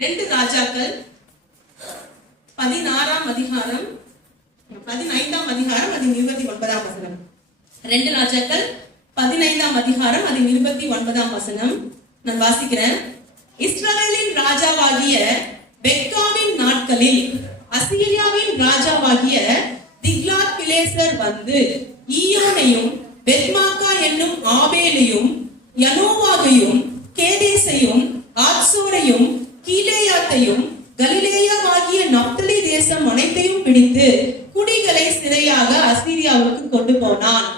ரெண்டு ராஜாக்கள் 16ஆம் அதிகாரம் 15ஆம் அதிகாரம் அதில் 29ஆம் வசனம். ரெண்டு ராஜாக்கள் 15ஆம் அதிகாரம் அதில் 29ஆம் வசனம் நான் வாசிக்கிறேன். இஸ்ரவேலின் ராஜாவாகிய பெக்காவின் நாட்களில் அசீரியாவின் ராஜாவாகிய திக்லாத் பிலேசர் வந்து ஈயோனையும் பெத்மாக்கா என்னும் ஆபேலையும் யனோவாகையும் கேதேசையும் ஆத்சோரையும் கீலேயாத்தையும் கலிலேயாவாகிய நப்தலி தேசம் அனைத்தையும் பிடித்து குடிகளை சிறையாக அசீரியாவுக்கு கொண்டு போனான்.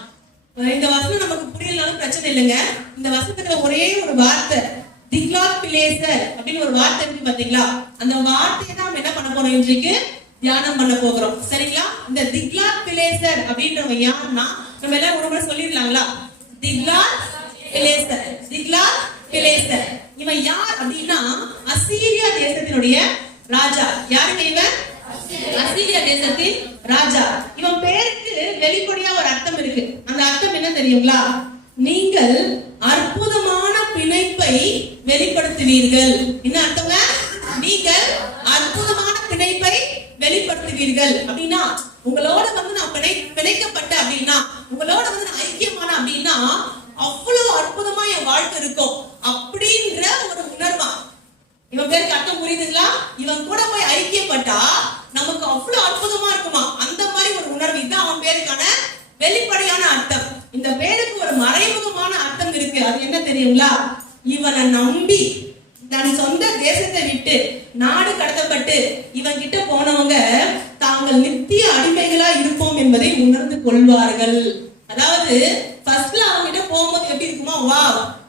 இந்த வசனம் நமக்கு புரியலனாலும் பிரச்சனை இல்லைங்க. இந்த வசனத்துல ஒரே ஒரு வார்த்தை திக்லாத் பிலேசர் அப்படின்னு ஒரு வார்த்தை இருக்கு பாத்தீங்களா? அந்த வார்த்தையை தான் நம்ம என்ன பண்ண போறோம், இன்றைக்கு தியானம் பண்ண போகிறோம். சரிங்களா? இந்த திக்லாத் பிலேசர் அப்படின்றவங்க யாருன்னா நம்ம எல்லாம் ஒரு முறை சொல்லிடலாங்களா? திக்லாத் பிலேசர், திக்லாத் பிலேசர் இவன் யார் அப்படின்னா அசீரியா தேசத்தினுடைய ராஜா. யாருங்க இவன்? அசீரியா தேசத்தின் ராஜா. இவன் பேருக்கு வெளிப்படையா ஒரு அர்த்தம் இருக்கு. அந்த அர்த்தம் என்ன தெரியுங்களா? நீங்கள் அற்புதமான பிணைப்பை வெளிப்படுத்துவீர்கள். என்ன அர்த்தங்க? நீங்கள் அற்புதமான பிணைப்பை வெளிப்படுத்துவீர்கள் அப்படின்னா உங்களோட வந்து நான் பிணைக்கப்பட்ட அப்படின்னா, உங்களோட வந்து நான் ஐக்கியமான அப்படின்னா அவ்வளவு அற்புதமா என் வாழ்க்கை இருக்கும் அப்படின்ற ஒரு உணர்வா. இவன் பேருக்கு அர்த்தம் புரியுதுங்களா? இவன் கூட போய் ஐக்கியப்பட்டா நமக்கு அவ்வளவு அற்புதமா இருக்குமா, அந்த மாதிரி ஒரு உணர்வு. இதுதான் அவன் பேருக்கான வெளிப்படையான அர்த்தம். இந்த பேருக்கு ஒரு மறைமுகமான அர்த்தம் இருக்கு. அது என்ன தெரியுங்களா? இவனை நம்பி தன் சொந்த தேசத்தை விட்டு நாடு கடத்தப்பட்டு இவன் கிட்ட போனவங்க தாங்கள் நித்திய அடிமைகளா இருப்போம் என்பதை உணர்ந்து கொள்வார்கள். அதாவது ஃபர்ஸ்ட்ல அவங்க கிட்ட போகும்போது எப்படி இருக்குமா, வா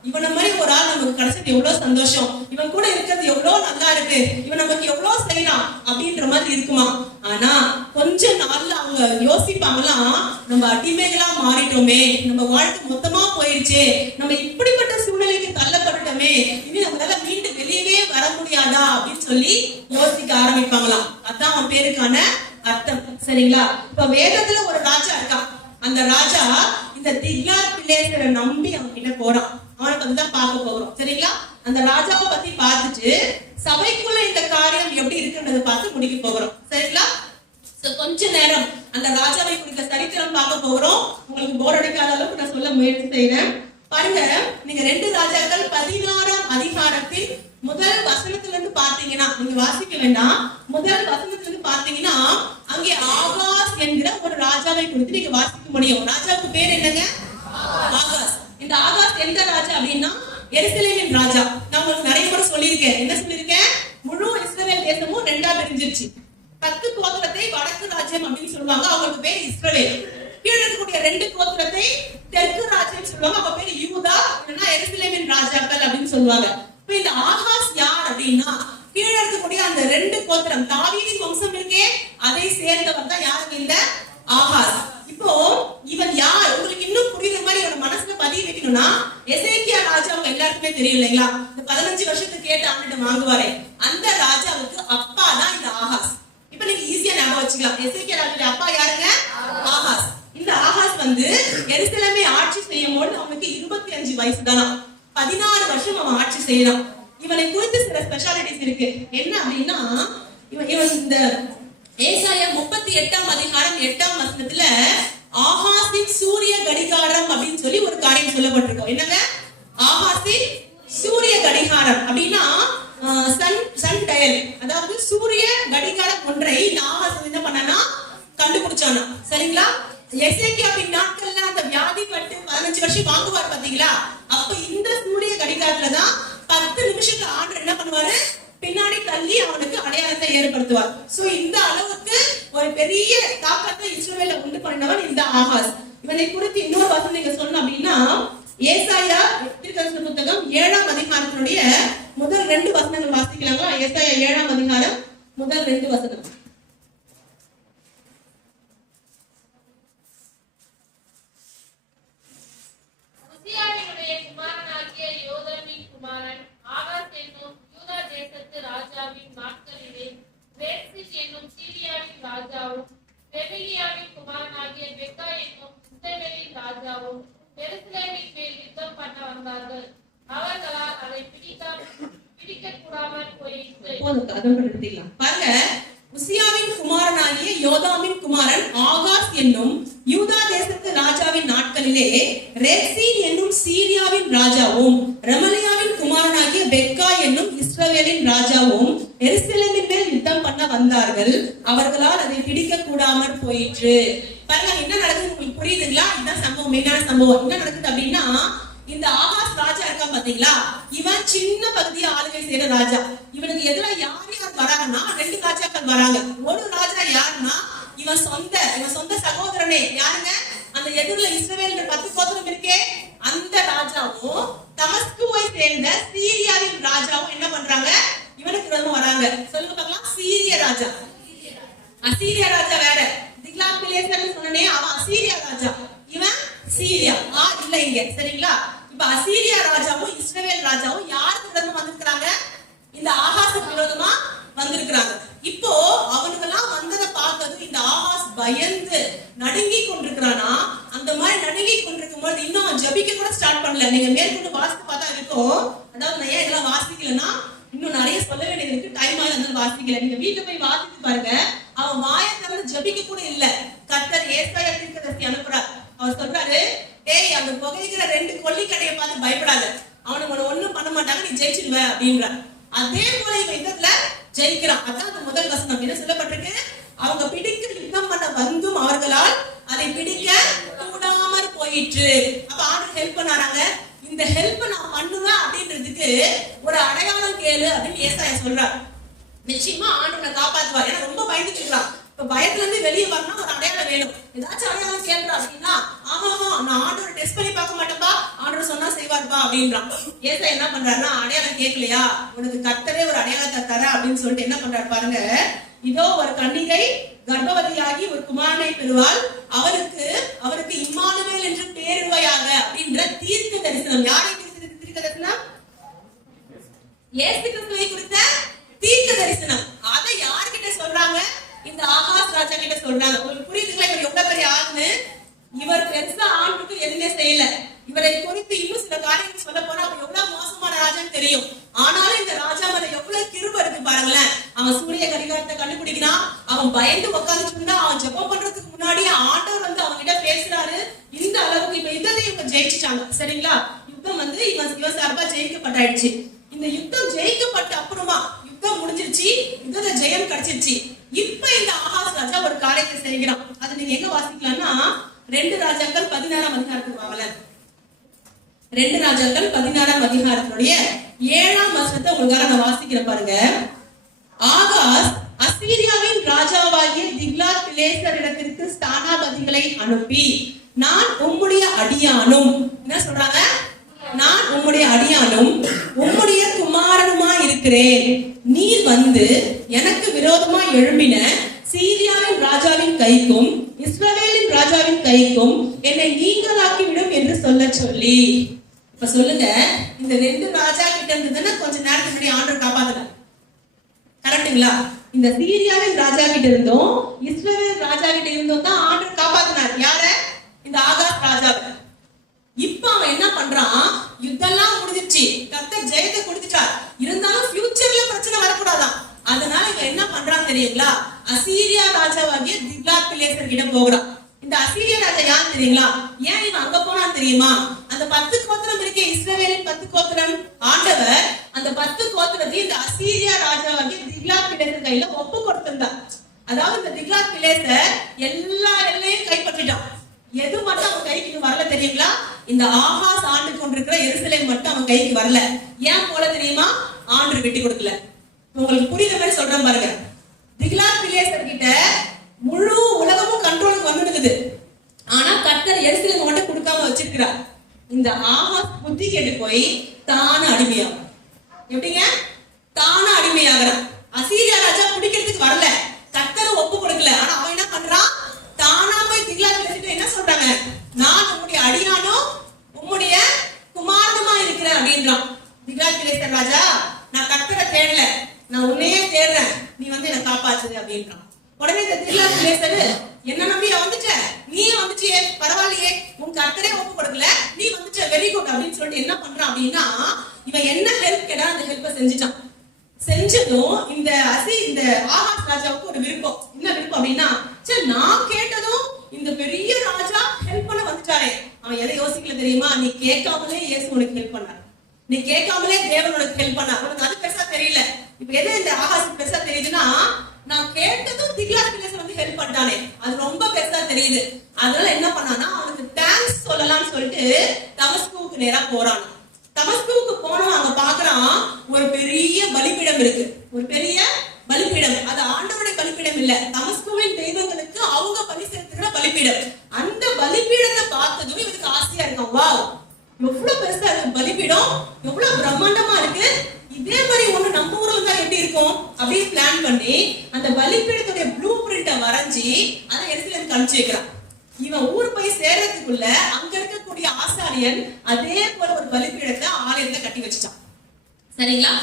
இவனை மாதிரி ஒரு ஆள் நமக்கு கிடைச்சது எவ்வளவு சந்தோஷம், இவன் கூட இருக்கிறது எவ்வளவு நல்லா இருக்கு, இவன் நமக்கு எவ்வளவு செய்யலாம் அப்படின்ற மாதிரி இருக்குமா. ஆனா கொஞ்ச நாள்ல அவங்க யோசிப்பாங்களாம், நம்ம அடிமைகளா மாறிட்டோமே, நம்ம வாழ்க்கை மொத்தமா போயிடுச்சே, நம்ம இப்படிப்பட்ட சூழ்நிலைக்கு தள்ளப்பட்டுட்டோமே, இனி நம்மளால மீண்டும் வெளியவே வர முடியாதா அப்படின்னு சொல்லி யோசிக்க ஆரம்பிப்பாங்களாம். அதான் அவன் பேருக்கான அர்த்தம். சரிங்களா? இப்ப வேதத்துல ஒரு ராஜா இருக்கான். அந்த ராஜா இந்த திக்லாத் பிலேசரை நம்பி அவங்க கிட்ட போறான். அவனை பத்தி தான் பார்க்க போகிறோம். சரிங்களா? அந்த ராஜாவை பத்தி பார்த்துட்டு சபைக்குள்ள இந்த காரியம் எப்படி இருக்குன்றதை பார்த்து முடிக்க போகிறோம். சரிங்களா? கொஞ்ச நேரம் அந்த ராஜாவை குறித்த சரித்திரம் பார்க்க போகிறோம். உங்களுக்கு போர் அடிக்காத அளவுக்கு நான் சொல்ல முயற்சி செய்றேன். பாருங்க, நீங்க ரெண்டு ராஜாக்கள் 16ஆம் அதிகாரத்தில் முதல் வசனத்துல இருந்து பார்த்தீங்கன்னா, நீங்க வாசிக்க வேண்டாம், முதல் வசனத்துல இருந்து பார்த்தீங்கன்னா அங்கே ஆகாஸ் என்கிற ஒரு ராஜாவை குறித்து நீங்க வாசிக்க முடியும். ராஜாவுக்கு பேர் என்னங்க? ஆகாஸ். இந்த ஆகாஸ் எந்த ராஜா அப்படின்னா எருசலேமின் ராஜா. நான் உங்களுக்கு நிறைய முறை சொல்லியிருக்கேன். என்ன சொல்லியிருக்கேன்? முழு இஸ்ரவேல் தேசமும் ரெண்டா பிரிஞ்சிருச்சு. 10 கோத்திரத்தை வடக்கு ராஜ்யம் அப்படின்னு சொல்லுவாங்க, அவங்களுக்கு பேர் இஸ்ரவேல். கீழே இருக்கக்கூடிய 2 கோத்திரத்தை தெற்கு ராஜ்யம் சொல்லுவாங்க, அவங்க பேர் யூதா இல்லைன்னா எருசலேமின் ராஜாக்கள் அப்படின்னு சொல்லுவாங்க. இப்ப இந்த ஆகாஸ் யார் அப்படின்னா கீழே இருக்கக்கூடிய அந்த 2 கோத்திரம் தாவீதின் வம்சம் இருக்கே அதை சேர்ந்தவர் தான் யாருங்க இந்த ஆகாஸ். இப்போ இவன் யார் உங்களுக்கு இன்னும் புரியுற மாதிரி ஒரு மனசுல பதிய வைக்கணும்னா, எசேக்கியா ராஜா அவங்க எல்லாருக்குமே தெரியும் இல்லைங்களா? இந்த 15 வருஷத்துக்கு கேட்டு ஆண்டுட்டு வாங்குவாரே அந்த ராஜாவுக்கு அப்பா தான் இந்த ஆகாஸ். இப்ப நீங்க ஈஸியா ஞாபகம் வச்சுக்கலாம். எசேக்கியா ராஜாவுடைய அப்பா யாருங்க? ஆகாஸ். இந்த ஆகாஸ் வந்து எருசலேமை ஆட்சி செய்யும் போது அவனுக்கு 25 வயசு தானா. 16 வருஷம் அவன் ஆட்சி செய்யறான். இவனை குறித்து சில ஸ்பெஷாலிட்டிஸ் இருக்கு. என்ன அப்படின்னா இவன் இந்த ஏசாயா 38ஆம் அதிகாரம் 8ஆம் வசனத்துல ஆகாசின் சூரிய கடிகாரம் அப்படின்னு சொல்லி ஒரு காரியம் சொல்லப்பட்டிருக்கும். என்னங்க? ஆகாசின் சூரிய கடிகாரம் அப்படின்னா சன் டயல், அதாவது சூரிய கடிகாரம் ஒன்றை ஆகாஸ் என்ன பண்ணானா கண்டுபிடிச்சானா. சரிங்களா? எசேக்கியாவின் நாட்கள்ல அந்த வியாதி பட்டு 15 வருஷம் வாங்குவார் பாத்தீங்களா? அப்ப இந்த சூரிய கடிகாரத்துலதான் 10 நிமிஷத்துல ஆண்டவர் என்ன பண்ணுவாரு, பின்னாடி தள்ளி அவனுக்கு அடையாளத்தை ஏற்படுத்துவார். சோ இந்த அளவுக்கு ஒரு பெரிய தாக்கத்தை இஸ்ரவேல்ல உண்டு பண்ணினவன் இந்த ஆகாஸ். இவனை குறித்து இன்னொரு வசனம் நீங்க சொல்லணும் அப்படின்னா ஏசாயா தீர்க்கதரிசன புத்தகம் 7ஆம் அதிகாரத்தினுடைய முதல் 2 வசனங்கள் வாசிக்கலாங்களா? ஏசாயா 7ஆம் அதிகாரம் முதல் 2 வசனம். அவர்களால் அதை பிடிக்க கூடாமல் பாருங்க, உசியாவின் குமாரனாகிய யோதாமின் குமாரன் ஆகாஸ் என்னும் யூதா தேசத்து ராஜாவின் நாட்களிலே ரெக்சீன் என்னும் சீரியாவின் ராஜாவும் ரமலியாவின் குமாரனாகிய பெக்கா என்னும் இஸ்ரவேலின் ராஜாவும் எருசலேமின் மேல் யுத்தம் பண்ண வந்தார்கள். அவர்களால் அதை பிடிக்க கூடாமற் போயிற்று. பாருங்க, என்ன நடக்குது உங்களுக்கு புரியுதுங்களா? இதுதான் சம்பவம், மெயினான சம்பவம். என்ன நடக்குது அப்படின்னா, இந்த ஆகாஸ் ராஜா இருக்கா பாத்தீங்களா, இவன் சின்ன பகுதியை ஆளுகை செய்யற ராஜா. இவனுக்கு எதிராக யார் யார் வராங்கன்னா 2 ராஜாக்கள் வராங்க. ஒரு ராஜா யாருன்னா இவன் சொந்த சகோதரனே. யாருங்க? அந்த எதிரில இஸ்ரவேல் 10 கோத்திரம் இருக்கே, அந்த ராஜாவும் தமஸ்குவை சேர்ந்த சீரியாவின் ராஜாவும் என்ன பண்றாங்க? இவனுக்கு விரோதமா வராங்க. சொல்லுங்க பார்க்கலாம். சீரிய ராஜா, அசீரிய ராஜா வேற. திக்லாத் பிலேசர்னு சொன்னனே, அவன் அசீரிய ராஜா, இவன் சீரியா. இல்ல இங்க, சரிங்களா? இப்ப அசீரியா ராஜாவும் இஸ்ரவேல் ராஜாவும் யாருக்கு விரோதமா வந்திருக்காங்க? இந்த ஆகாசுக்கு விரோதமா வந்திருக்காங்க. இப்போ அவனுக்கெல்லாம் வந்ததை பார்த்ததும் இந்த ஆகாஸ் பயந்து நடுங்கி கொண்டிருக்கிறானா. அந்த மாதிரி நடுங்கி கொண்டிருக்கும் போது இன்னும் அவன் ஜபிக்க கூட ஸ்டார்ட் பண்ணல. நீங்க மேற்கொண்டு வாசித்து பார்த்தா இருக்கும். அதாவது நான் ஏன் இதெல்லாம் வாசிக்கலன்னா, இன்னும் நிறைய சொல்ல வேண்டியது இருக்கு, டைம் ஆகுது, வாசிக்கல. நீங்க வீட்டுல போய் வாசித்து பாருங்க. அவன் வாயை திறந்து ஜபிக்க கூட இல்ல. கர்த்தர் ஏசாயா தீர்க்கதரிசி அனுப்புறார். அவர் சொல்றாரு, டேய், அந்த புகைகிற 2 கொல்லிக்கடையை பார்த்து பயப்படாத, அவனுக்கு ஒண்ணும் பண்ண மாட்டாங்க, நீ ஜெயிச்சிடுவ அப்படின்ற. அதே போல இவன் யுத்தத்துல ஜெயிக்கிறான். அதான் அந்த முதல் வசனம் என்ன சொல்லப்பட்டிருக்கு? அவங்க பிடிக்க யுத்தம் பண்ண வந்தும் அவர்களால் அதை பிடிக்க கூடாமற் போயிற்று. அப்ப ஆண்டவர் ஹெல்ப் பண்ணாராங்க. இந்த ஹெல்ப் நான் பண்ணுவேன் அப்படின்றதுக்கு ஒரு அடையாளம் கேளு அப்படின்னு ஏசாயா சொல்றார். நிச்சயமா ஆண்டவனை காப்பாத்துவார். ஏன்னா ரொம்ப பயந்துட்டு இருக்கான். இப்ப பயத்துல இருந்து வெளியே வரணும், ஒரு அடையாளம் வேணும். ஏதாச்சும் அடையாளம் கேட்கிறா அப்படின்னா, ஆமா நான் ஆண்டவரை டெஸ்ட் பண்ணி பார்க்க மாட்டேன்பா, ஆண்டவர் சொன்னா செய்வார்ப்பா அப்படின்றான். ஏசா என்ன பண்றாருன்னா, அடையாளம் கேட்கலையா, உனக்கு கர்த்தரே ஒரு அடையாளத்தை தர அப்படின்னு சொல்லிட்டு என்ன பண்றாரு பாருங்க. இதோ ஒரு கன்னிகை கர்ப்பவதியாகி ஒரு குமாரனை பெறுவாள், அவருக்கு இம்மானுவேல் என்று பேருவையாக அப்படின்ற தீர்க்க தரிசனம். யாரை தீர்க்க தரிசனம்? இயேசு கிறிஸ்துவை குறித்த தீர்க்க தரிசனம். அதை யார்கிட்ட சொல்றாங்க? இந்த ஆகாஸ் ராஜா கிட்ட சொல்றாங்க. உங்களுக்கு புரியுதுங்களா இவர் எவ்வளவு பெரிய ஆளுன்னு? இவர் பெருசா ஆண்டுக்கு எதுவுமே செய்யல. இவரை குறித்து இன்னும் சில காரியங்கள் சொல்ல போனா அவர் எவ்வளவு மோசமான ராஜான்னு தெரியும். ஆனாலும் இந்த ராஜா மேல எவ்வளவு கிருபை இருக்கு பாருங்களேன். அவன் சூரிய கடிகாரத்தை கண்டுபிடிக்கிறான். அவன் பயந்து உட்கார்ந்துட்டு இருந்தா, அவன் ஜெபம் பண்றதுக்கு முன்னாடியே ஆண்டவர் வந்து அவங்க கிட்ட பேசுறாரு. இந்த அளவுக்கு இப்ப யுத்தத்தை இவங்க ஜெயிச்சுட்டாங்க. சரிங்களா? யுத்தம் வந்து இவன் சார்பா ஜெயிக்கப்பட்டாயிடுச்சு. இந்த யுத்தம் ஜெயிக்கப்பட்ட அப்புறமா யுத்தம் முடிஞ்சிருச்சு, யுத்தத்தை ஜெயம் கிடைச்சிருச்சு. இப்ப இந்த ஆகாஸ் ராஜா ஒரு காரியத்தை செய்கிறான். அது நீங்க எங்க வாசிக்கலாம்னா 2 ராஜாக்கள் 16ஆம் அதிகாரத்துக்கு வாங்கல. 2 ராஜாக்கள் 16ஆம் அதிகாரத்துடைய 7ஆம் வசனத்தை உங்களுக்காக நான் வாசிக்கிறேன் பாருங்க. ஆகாஸ் அசீரியாவின் ராஜாவாகிய திக்லாத் பிலேசர் இடத்திற்கு ஸ்தானாபதிகளை அனுப்பி, நான் உம்முடைய அடியானும், என்ன சொல்றாங்க? நான் உம்முடைய அடியானும் உம்முடைய குமாரனுமா இருக்கிறேன். நீர் வந்து எனக்கு விரோதமா எழும்பின சீரியாவின் ராஜாவின் கைக்கும் இஸ்ரவேலின் ராஜாவின் கைக்கும் என்னை நீங்களாக்கி விடும் என்று சொல்லி. இப்ப சொல்லுங்க, இந்த 2 ராஜா கிட்ட இருந்ததுன்னா கொஞ்ச நேரத்துக்கு முன்னாடி ஆண்டவர் காப்பாத்துனார். கரெக்டுங்களா? இந்த சீரியாவின் ராஜா கிட்ட இருந்தோம், இஸ்ரவேல் ராஜா கிட்ட இருந்தோம் தான் ஆண்டவர் காப்பாத்தினார். யார? இந்த ஆகாஸ் ராஜாவை. இப்ப அவன் என்ன பண்றான்? யுத்தம்லாம் முடிஞ்சிருச்சு, கர்த்தர் ஜெயத்தை கொடுத்துட்டார். இருந்தாலும் ஃபியூச்சர்ல பிரச்சனை வரக்கூடாதான். அதனால இவன் என்ன பண்றான் தெரியுங்களா? அசீரியா ராஜாவாகிய திக்லாத் பிலேசர் கிட்ட போகிறான். இந்த அசீரியா ராஜா யார் தெரியுங்களா? ஏன் இவன் அங்க போனான் தெரியுமா? அந்த 10 கோத்திரம் இருக்கே, இஸ்ரவேலின் 10 கோத்திரம், ஆண்டவர் அந்த 10 கோத்திரத்தை இந்த அசீரியா ராஜாவாகிய திக்லாத் பிலேசர் கையில ஒப்பு கொடுத்திருந்தார். அதாவது இந்த திக்லாத் பிலேசர் எல்லா எல்லையும் கைப்பற்றிட்டான். எது மட்டும் அவன் கைக்கு வரல தெரியுங்களா? இந்த ஆகாஸ் ஆண்டு கொண்டிருக்கிற எருசலேம் மட்டும் அவன் கைக்கு வரல. ஏன் போல தெரியுமா? ஆண்டவர் வெட்டி கொடுக்கல. உங்களுக்கு புரியுற மாதிரி சொல்றேன் பாருங்க. திக்லாத் பிலேசர் கிட்ட முழு உலகமும் கண்ட்ரோலுக்கு வந்துடுது. ஆனா கர்த்தர் எருசலேம் மட்டும் கொடுக்காம வச்சிருக்கிறார். இந்த ஆகாஸ் புத்தி கேட்டு போய் தான அடிமையாகும். எப்படிங்க? தான அடிமையாகிறான். அசீரியா ராஜா பிடிக்கிறதுக்கு வரல, கர்த்தரை ஒப்பு கொடுக்கல. ஆனா அவன் என்ன பண்றான்? தானா போய் திக்லாத் பிலேசர் என்ன சொல்றாங்க? நான் உம்முடைய அடியானும் உம்முடைய குமாரனுமா இருக்கிறேன் அப்படின்றான். திக்லாத் பிலேசர் ராஜா, நான் கர்த்தரை தேடல, நான் உன்னையே தேடுறேன், நீ வந்து என்ன காப்பாத்துது அப்படின்றான். உடனே இந்த திக்லாத் பிலேசர், என்ன நம்பி வந்துட்ட, நீ வந்துட்டியே, பரவாயில்லையே, உன் கர்த்தரே ஒப்பு கொடுக்கல, நீ வந்துட்ட, வெரி குட் அப்படின்னு சொல்லிட்டு என்ன பண்றான் அப்படின்னா, இவன் என்ன ஹெல்ப் கேட்டா அந்த ஹெல்ப்பை செஞ்சுட்டான். செஞ்சதும் இந்த ஆகாஷ் ராஜாவுக்கு ஒரு விருப்பம். என்ன விருப்பம் அப்படின்னா, சரி நான் கேட்டதும் இந்த பெரிய ராஜா ஹெல்ப் பண்ண வந்துட்டாரே, அவன் எதை யோசிக்கல தெரியுமா? நீ கேட்காமலே இயேசு உனக்கு ஹெல்ப் பண்ணார், நீ கேட்காமலே தேவன் உனக்கு ஹெல்ப் பண்ணார். உனக்கு அது பெருசா தெரியல. இப்ப எது இந்த ஆகாஷ் பெருசா தெரியுதுன்னா, நான் கேட்டதும் திக்லாத்-பிலேசர் வந்து ஹெல்ப் பண்ணிட்டானே, அது ரொம்ப பெருசா தெரியுது. அதனால என்ன பண்ணானா, அவனுக்கு தேங்க்ஸ் சொல்லலாம்னு சொல்லிட்டு தமஸ்குவுக்கு நேரா போறான். தமஸ்குவுக்கு போனவன் அங்க பாக்குறான், ஒரு பெரிய பலிபீடம் இருக்கு. ஒரு பெரிய பலிபீடம். அது ஆண்டவருடைய பலிபீடம் இல்ல, தமஸ்குவின் தெய்வங்களுக்கு அவங்க பலி செலுத்துகிற பலிபீடம். அந்த பலிபீடத்தை பார்த்ததும் இவருக்கு ஆசையா இருக்கும். வாவ், எவ்வளவு பெருசா இருக்கு பலிபீடம், எவ்வளவு பிரம்மாண்டமா இருக்கு, இதே மாதிரி ஒண்ணு நம்ம ஊர்ல இருந்தா எப்படி இருக்கும் அப்படின்னு பிளான் பண்ணி அந்த பலிபீடத்துடைய ப்ளூ பிரிண்ட வரைஞ்சி அதை எருசலேமுக்கு அனுப்பிச்சு வைக்கிறான். இவன் ஊர் போய் சேர்றதுக்குள்ள அங்க இருக்கக்கூடிய ஆசாரியன் அதே போல ஒரு பலிபீடத்தை ஆலயத்துல கட்டி வச்சுட்டான். சரிங்களா?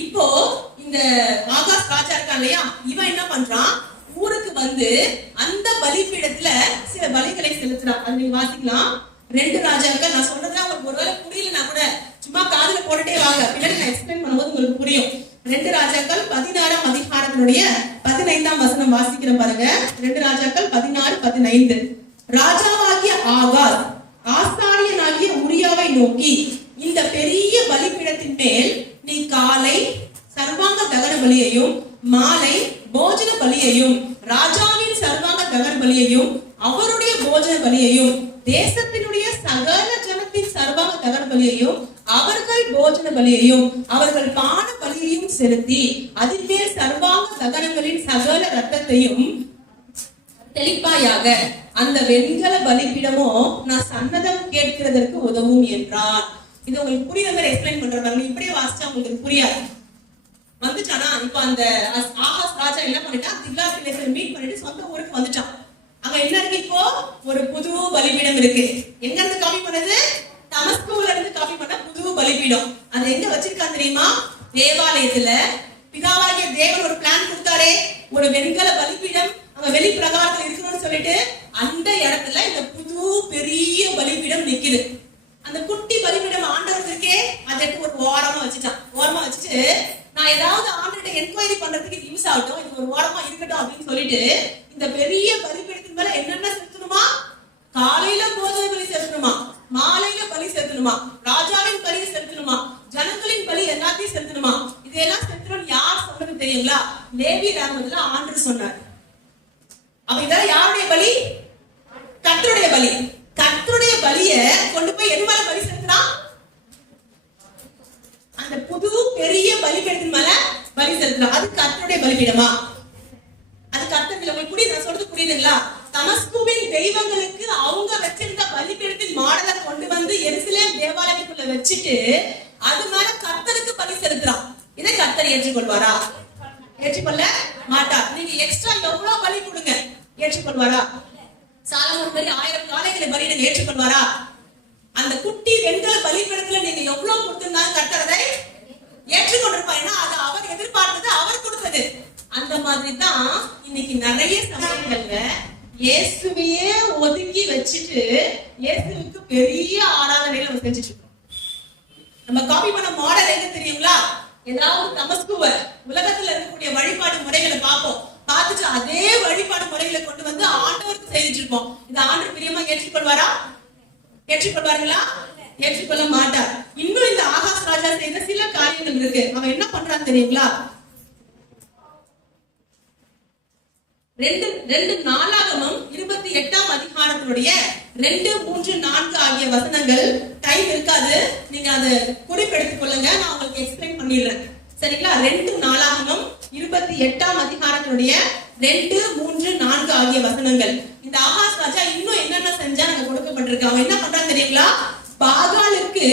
இப்போ இந்த ஆகாஷ் ராஜா இருக்கான் இல்லையா, இவன் என்ன பண்றான், ஊருக்கு வந்து அந்த பலிபீடத்துல சில பலிகளை செலுத்துறான். அது நீங்க வாசிக்கலாம். 2 ராஜாக்கள். நான் சொல்றதா உங்களுக்கு ஒருவேளை புரியலன்னா கூட சும்மா காதுல போட்டுட்டே வாங்க, பின்னாடி நான் எக்ஸ்பிளைன் பண்ணும்போது உங்களுக்கு புரியும். 2 ராஜாக்கள் 16ஆம் அதிகாரத்தினுடைய 15ஆம் வசனம் வாசிக்கிறேன் பாருங்க. 2 ராஜாக்கள் 16:15. ராஜாவாகிய ஆகாஸ் ஆசாரியனாகிய உரியாவை நோக்கி, இந்த பெரிய பலிபீடத்தின் மேல் நீ காலை சர்வாங்க தகன பலியையும் மாலை போஜன பலியையும் ராஜாவின் சர்வாங்க தகன பலியையும் அவருடைய போஜன பலியையும் தேசத்தினுடைய சகல ஜனத்தின் சர்வாங்க தகன பலியையும் அவர்கள் போஜன பலியையும் அவர்கள் பான பலியையும் செலுத்தி அதில் மேல் சர்வாங்க தகனங்களின் சகல ரத்தத்தையும் தெளிப்பாயாக. அந்த வெண்கல பலிபீடமோ நான் சன்னதம் கேட்கிறதற்கு உதவும் என்றார். இது உங்களுக்கு புரியுற மாதிரி எக்ஸ்பிளைன் பண்றாங்க. இப்படியே வாசிச்சா உங்களுக்கு புரியாது. வந்துட்டானா, இப்ப அந்த ஆகாஷ் ராஜா என்ன பண்ணிட்டான், திக்லாத்-பிலேசரை மீட் பண்ணிட்டு சொந்த ஊருக்கு வந்துட்டான். அங்க என்ன இருக்கு, இப்போ ஒரு புது பலிபீடம் இருக்கு. எங்க இருந்து காப்பி பண்ணது? தமஸ்குல இருந்து காப்பி பண்ண புது பலிபீடம். அது எங்க வச்சிருக்கான் தெரியுமா? தேவாலயத்துல. பிதாவாகிய தேவன் ஒரு பிளான் கொடுத்தாரே, ஒரு வெண்கல பலிபீடம் அங்க வெளி பிரகாரத்துல இருக்கணும்னு சொல்லிட்டு அந்த இடத்துல இந்த புது பெரிய பலிபீடம் நிக்குது. அந்த குட்டி பலிபீடம் ஆண்டவர் இருக்கே, அதை ஒரு ஓரமா வச்சுட்டான். ஓரமா வச்சுட்டு, நான் ஏதாவது ஆண்டவர்கிட்ட என்கொயரி பண்றதுக்கு இது யூஸ் ஆகட்டும், இது ஒரு ஓரமா இருக்கட்டும் அப்படின்னு சொல்லிட்டு இந்த பெரிய பலிபீடத்தின் மேல என்னென்ன செலுத்தணுமா, காலையில போஜன பலி செலுத்தணுமா, மாலையில பலி செலுத்தணுமா, ராஜாவின் பலியை செலுத்தணுமா, ஜனங்களின் பலி எல்லாத்தையும் செலுத்தணுமா. இதெல்லாம் செலுத்தணும் யார் சொன்னது தெரியுங்களா? லேவி ராகமத்துல ஆண்டவர் சொன்னார். அப்ப இதெல்லாம் யாருடைய பலி? கர்த்தருடைய பலி. கர்த்தருடைய பலியை கொண்டு போய் எது மேல பலி செலுத்தினான்? அந்த புது பெரிய பலிபீடத்தின் மேல பலி செலுத்தினான். அது கர்த்தருடைய பலிபீடமா? அது கர்த்தர் இல்ல. உங்களுக்கு புரியுது நான் சொல்றது? புரியுதுங்களா? தமஸ்குவின் தெய்வங்களுக்கு அவங்க வச்சிருந்த பலிபீடத்தின் மாடலை கொண்டு வந்து எருசலேம் தேவாலயத்துக்குள்ள வச்சுட்டு அது மேல கர்த்தருக்கு பலி செலுத்துறான். இதை கர்த்தர் ஏற்றுக்கொள்வாரா? ஏற்றுக்கொள்ள மாட்டார். நீங்க எக்ஸ்ட்ரா எவ்வளவு பலி கொடுங்க, ஏற்றுக்கொள்வாரா? சாலமோன் மாதிரி 1000 காளைகளை பலியிட ஏற்றுக்கொள்வாரா? அந்த குட்டி வெண்கல பலிபீடத்துல நீங்க எவ்வளவு கொடுத்திருந்தாலும் கர்த்தர் அதை ஏற்றுக்கொண்டிருப்பார். ஏன்னா அது அவர் எதிர்பார்த்தது, அவர் கொடுத்தது. அந்த மாதிரி தான் இன்னைக்கு நிறைய சமயங்கள்ல இயேசுவையே ஒதுக்கி வச்சுட்டு இயேசுவுக்கு பெரிய ஆராதனைகளை நம்ம செஞ்சுட்டு இருக்கோம். நம்ம காப்பி பண்ண மாடல் எங்க தெரியுங்களா? ஏதாவது தமஸ்குவ உலகத்துல இருக்கக்கூடிய வழிபாடு முறைகளை பார்ப்போம். பார்த்துட்டு அதே வழிபாடு முறைகளை கொண்டு வந்து ஆண்டவருக்கு செய்துட்டு இருப்போம். இந்த ஆண்டவர் பிரியமா ஏற்றுக்கொள்வாரா? ஏற்றுக்கொள்வார்களா? ஏற்றுக்கொள்ள மாட்டார். இன்னும் இந்த ஆகாஷ் ராஜா செய்த சில காரியங்கள் இருக்கு. அவன் என்ன பண்றான்னு தெரியுங்களா? 2 நாளாகமம் 28ஆம் அதிகாரத்தினுடைய 2, 3, 4 ஆகிய வசனங்கள். டைம் இருக்காது, நீங்க அதை குறிப்பெடுத்துக் கொள்ளுங்க, நான் உங்களுக்கு எக்ஸ்பிளைன் பண்ணிடுறேன். சரிங்களா? 2 நாளாகமம் 28ஆம் அதிகாரத்தினுடைய 2, 3, 4 ஆகிய வசனங்கள். இந்த ஆகாஷ் ராஜா இன்னும் என்னென்ன செஞ்சா அங்க கொடுக்கப்பட்டிருக்கு. அவன் என்ன பண்றான் தெரியுங்களா? பாகாலுக்கு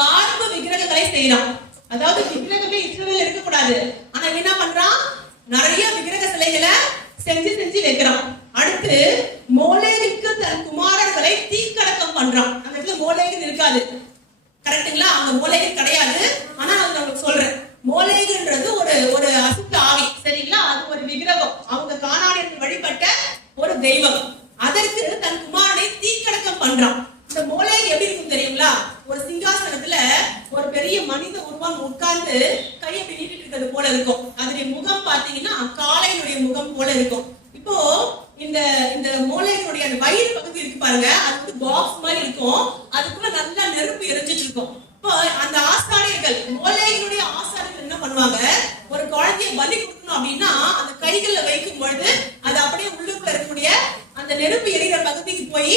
வார்ப்பு விக்கிரகங்களை செய்யறான். அதாவது விக்கிரகமே இஸ்ரவேல்ல இருக்க கூடாது, ஆனா என்ன பண்றான், நிறைய விக்கிரக சிலைகளை செஞ்சு வைக்கிறான். அடுத்து மோலேகுக்கு தன் குமாரர்களை தீக்கடக்கம் பண்றான். அந்த இடத்துல மோலேகு இருக்காது, கரெக்ட்டுங்களா? அவங்க மோலேகு கிடையாது. ஆனா நான் உங்களுக்கு சொல்றேன், மோலேகுன்றது ஒரு அசுத்த ஆவி. சரிங்களா? அது ஒரு விக்கிரகம், அவங்க கானானியர்கள் வழிபட்ட ஒரு தெய்வம். அதற்கு தன் குமாரனை தீக்கடக்கம் பண்றான். இந்த மோலேகு எப்படி இருக்கும் தெரியுங்களா? ஒரு சிங்காசனத்துல ஒரு பெரிய மனித உருவம் உட்கார்ந்து கையை நீட்டிட்டு இருக்கிறது போல இருக்கும். இருக்கும். அதனுடைய முகம் பாத்தீங்கன்னா காளையினுடைய முகம் போல இருக்கும். இப்போ இந்த இந்த மூளையினுடைய அந்த வயிறு பகுதி இருக்கு பாருங்க, அது வந்து பாக்ஸ் மாதிரி இருக்கும். அதுக்குள்ள நல்லா நெருப்பு எரிஞ்சிட்டு இருக்கும். இப்போ அந்த ஆசாரியர்கள், மூளையினுடைய ஆசாரியர்கள் என்ன பண்ணுவாங்க, ஒரு குழந்தைய பலி கொடுக்கணும் அப்படின்னா அந்த கைகள்ல வைக்கும் பொழுது அது அப்படியே உள்ளுக்குள்ள இருக்கக்கூடிய அந்த நெருப்பு எரிகிற பகுதிக்கு போய்